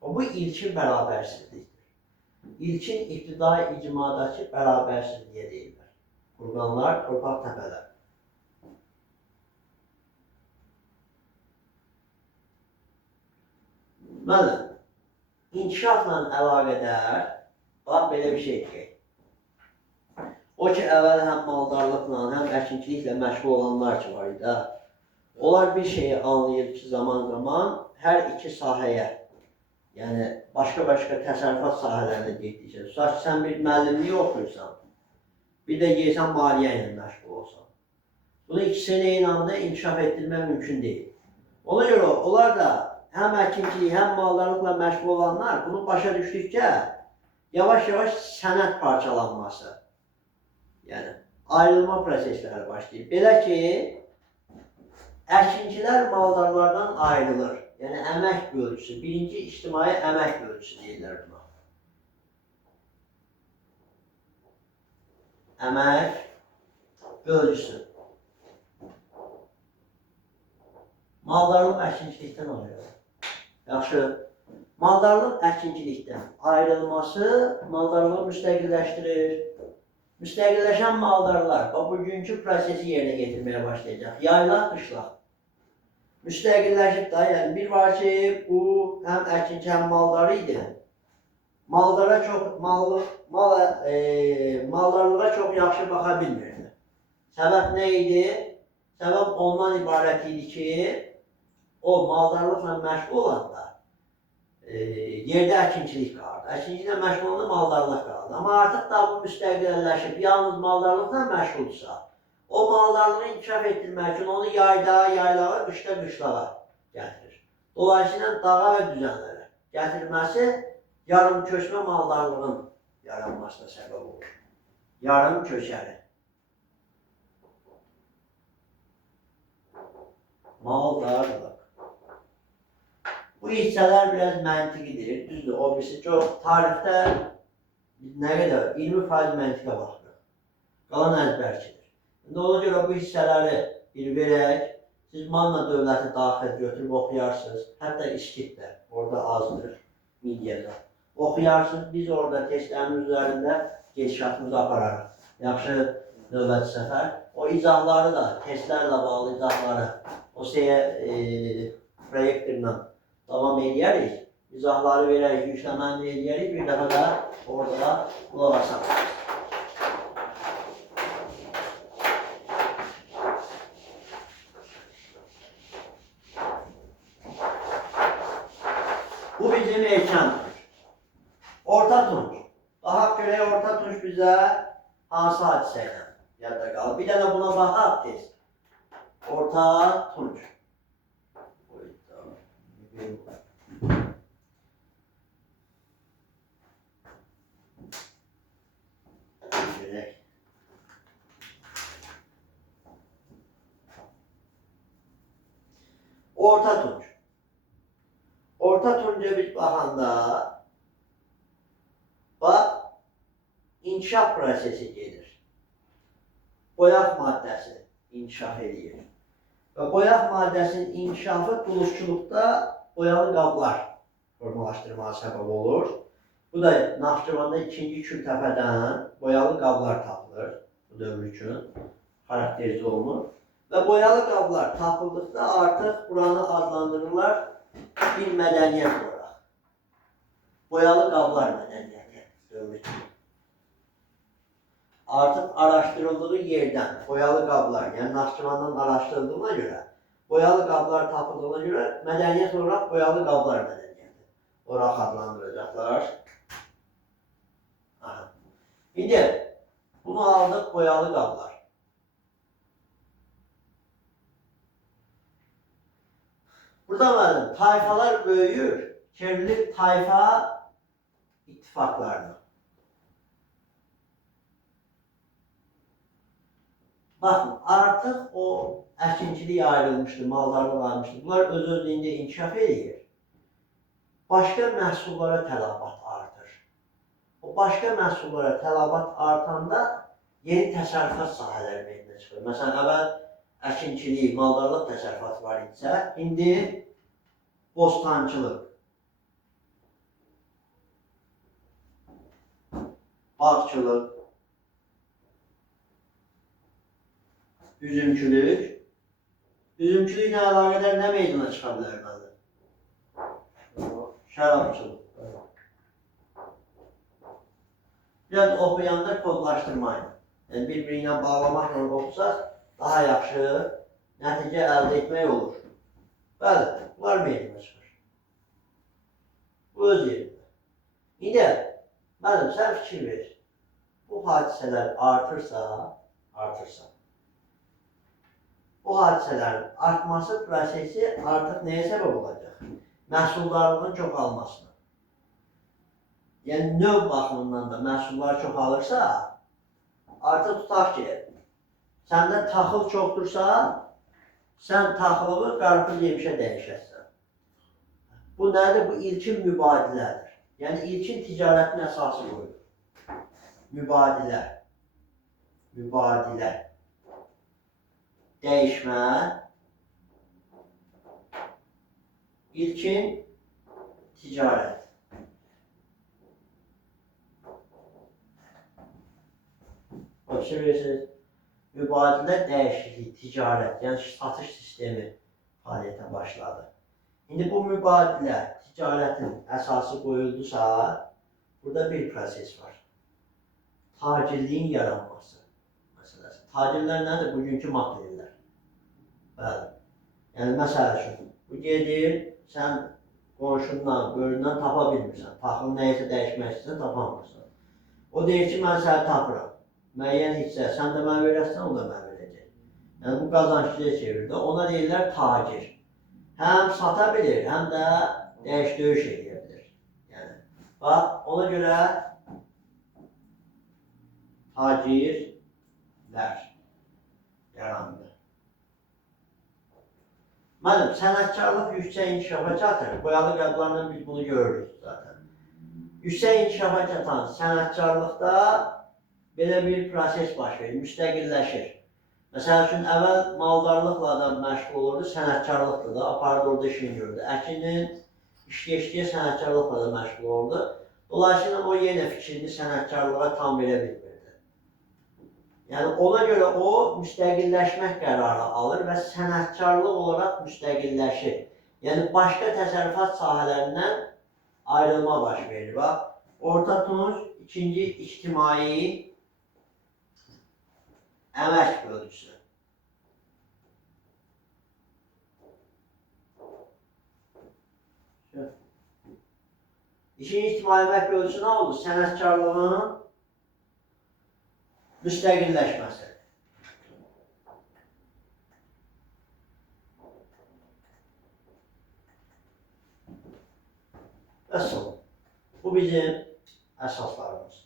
Bu ilkin bərabərsizlikdir. İlkin ibtidai icmadakı bərabərsizliyə deyirlər. Qurğanlar, torpaq təpələr. Müəllim, inkişafla əlaqədar, bax belə bir şey deyək. O ki, əvvəl həm maldarlıqla, həm əkinçiliklə məşğul olanlar ki var idi. Onlar bir şeyi anlayır ki, zaman-zaman hər iki sahəyə, yəni başqa-başqa təsərrüfat sahələrində getdikcə, tutaq ki, sən bir müəllimliyi oxuyursan, bir də geysən maliyyə ilə məşğul olsan. Bunu ikisini eyni anda inkişaf etdirmək mümkün deyil. Ona görə onlar da həm əkinçilik, həm maldarlıqla məşğul olanlar bunu başa düşdükcə yavaş-yavaş sənət parçalanması, yəni ayrılma prosesləri başlayır. Belə ki, əkinçilər maldarlardan ayrılır. Yəni əmək bölgüsü, birinci ictimai əmək bölgüsü deyirlər buna. Əmək bölgüsü. Maldarlıq əkinçilikdən ayrılır. Yaxşı, maldarlıq əkinçilikdən ayrılması maldarlığı müstəqilləşdirir. Müstəqilləşən maldarlar bugünkü prosesi yerinə getirməyə başlayacaq. Yaylaq, qışlaq. Müstəqilləşib da, yəni bir var ki, bu həm əkinçi, həm maldarı idi. Maldarlığa çox yaxşı baxa bilmirdi. Səbəb nə idi? Səbəb ondan ibarət idi ki, o maldarlıqla məşğul olanda yerdə əkinçilik qaldı. Əkinçiliklə məşğul olanda maldarlıq qaldı. Amma artıq da bu müstəqilləşib, yalnız maldarlıqla məşğuldursa, o maldarlığı inkişaf etdirmək üçün onu yayda, yaylağa, qışda, qışlağa gətirir. Dolayısıyla dağa və düzənlərə gətirilməsi yarım köçmə maldarlığın yaranmasına səbəb olur. Yarım köçəri. Maldarlıq. Bu hissələr biraz məntiqidir, düzdür, o birisi çox. Tarixdə nə qədər? 20% məntiqə baxırıq. Qalan əzbərçidir. Ona görə bu hissələri bir verək, siz Manna dövləti daxil götürüb oxuyarsınız, hətta İskitdə, orada azdır, mediada. Oxuyarsınız, biz orada testlərin üzərində gedişatımızı apararıq. Yaxşı növbəti səfər. O izahları da, testlərlə bağlı izahları, o proyektorla davam edərik, izahları verərik, yüklənməni edərik, bir dəfə də orada qulaq asarıq. Bu bizim erkən tunç. Orta tunç. Daha görək orta tunç bizə hansı hadisə ilə yadda qalır. Bir dənə buna baxaq tez. Orta tunç. Orta Tunç. Orta Tunç'a biz baxanda bax inkişaf prosesi gedir. Boyaq maddəsi inkişaf edir. Və boyaq maddəsinin inkişafı duluzçuluqda boyalı qablar formalaşdırmağa səbəb olur. Bu da Naxçıvanda 2-ci Kültəpədən boyalı qablar tapılır bu dövr üçün xarakterize olunur. Və boyalı qablar tapıldıqda artıq buranı adlandırırlar bir mədəniyyət olaraq. Boyalı qablar mədəniyyəti dövr üçün. Artıq araşdırıldığı yerdən boyalı qablar, yəni Naxçıvandan araşdırıldığına görə, boyalı qablar tapıldığına görə mədəniyyət olaraq boyalı qablar mədəniyyəti olaraq adlandıracaqlar. Aha. İndi bunu aldıq boyalı qablar. Burada mənim tayfalar böyüyür, çevrilir tayfa ittifaqlarına. Baxın, artıq o əkinçilik ayrılmışdı, maldarlıq ayrılmışdı. Bunlar öz-özlüyündə inkişaf edir. Başqa məhsullara tələbat artır. O başqa məhsullara tələbat artanda yeni təsərrüfat sahələri meydana çıxır. Məsələn, əvvəl əkinçilik, maldarlıq təsərrüfatı var idisə, indi bostançılıq, bağçılıq, üzümçülük. Üzümçülüklə əlaqədar nə meydana çıxa bilər məndə? Şərabçılıq. Biraz oxuyanda kodlaşdırmayın. Yəni bir-biri ilə bağlamaqla oxusaq daha yaxşı nəticə əldə etmək olur. Bəli, bunlar meydana çıxır. Bu öz yerində. İndi, mənim, sən fikir ver. Bu hadisələr artırsa, bu hadisələrin artması prosesi artıq nəyə səbəb olacaq? Məhsuldarlığın çoxalmasına. Yəni növ baxımından da məhsullar çoxalırsa, artıq tutaq ki, səndə taxıl çoxdursa, sən taxılı qarpız yemişə dəyişəsən. Bu nədir? Bu ilkin mübadilədir. Yəni ilkin ticarətin əsası qoyulur. Mübadilə. Dəyişmə. İlkin ticarət. Başa verirsiniz. Mübadilə, dəyişiklik, ticarət, yəni satış sistemi fəaliyyətə başladı. İndi bu mübadilə, ticarətin əsası qoyuldusa, burada bir proses var. Tacirliyin yaranması məsələsi. Tacirlər nədir? Bugünkü makrellər. Bəli. Yəni, məsələ üçün, bu gedir, sən qonşundan, böyründən tapa bilmirsən. Taxıl nəyəsə dəyişmək istəyirsən, tapamırsan. O deyir ki, mən səni tapıram. Müəyyən hissə, sən də mən verəsən, o da mən verəcək. Yəni, bu qazançlıya çevirdi. Ona deyirlər tacir. Həm sata bilir, həm də dəyiş-döyüş edə bilir. Yəni, bax, ona görə tacirlər yarandı. Mənim, sənətkarlıq yüksək inkişafa çatır. Boyalı qablarla biz bunu görürük zaten. Yüksək inkişafa çatan sənətkarlıqda belə bir proses baş verir, müstəqilləşir. Məsəl üçün, əvvəl maldarlıqla da məşğul olurdu, sənətkarlıqla da, apardı orada işini gördü. Əkinin işləşdiyə sənətkarlıqla da məşğul olurdu. Dolayısıyla o yenə fikrini sənətkarlığa tam verə bilmirdi. Yəni, ona görə o, müstəqilləşmək qərarı alır və sənətkarlıq olaraq müstəqilləşir. Yəni, başqa təsərrüfat sahələrindən ayrılma baş verir. Bax, Orta Tunç, ikinci ictimai əmək bölgüsü. İkinci ictimai əmək bölgüsü nə oldu? Sənətkarlığın müstəqilləşməsi. Əsas. Bu bizim əsaslarımız.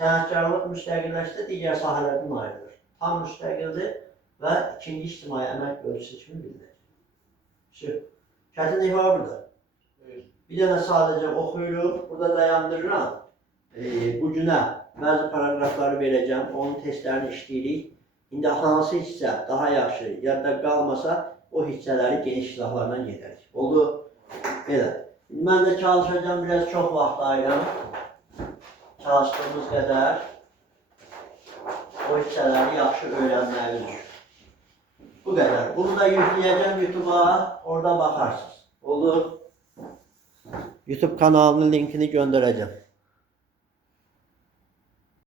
Sənətkarlıq müstəqilləşsə digər sahələrdən ayrılır. Tam müstəqildir və ikinci ictimai əmək bölgüsü kimi bilinir. Çətinlik var burada. Buyur. Bir dənə sadəcə oxuyuruq, burada dayandırıram. Bu günə bəzi paragrafları verəcəm, onun testlərini işləyirik. İndi hansı hissə daha yaxşı yadda qalmasa, o hissələri geniş silahlarla gedərik. Oldu? Belə. Mən də çalışacağım, biraz çox vaxt ayıram. Çalışdığımız qədər o hissələri yaxşı öyrənməyə düşür. Bu qədər. Bunu da yükləyəcəm YouTube'a, orada baxarsınız. Oldu? YouTube kanalının linkini göndərəcəm.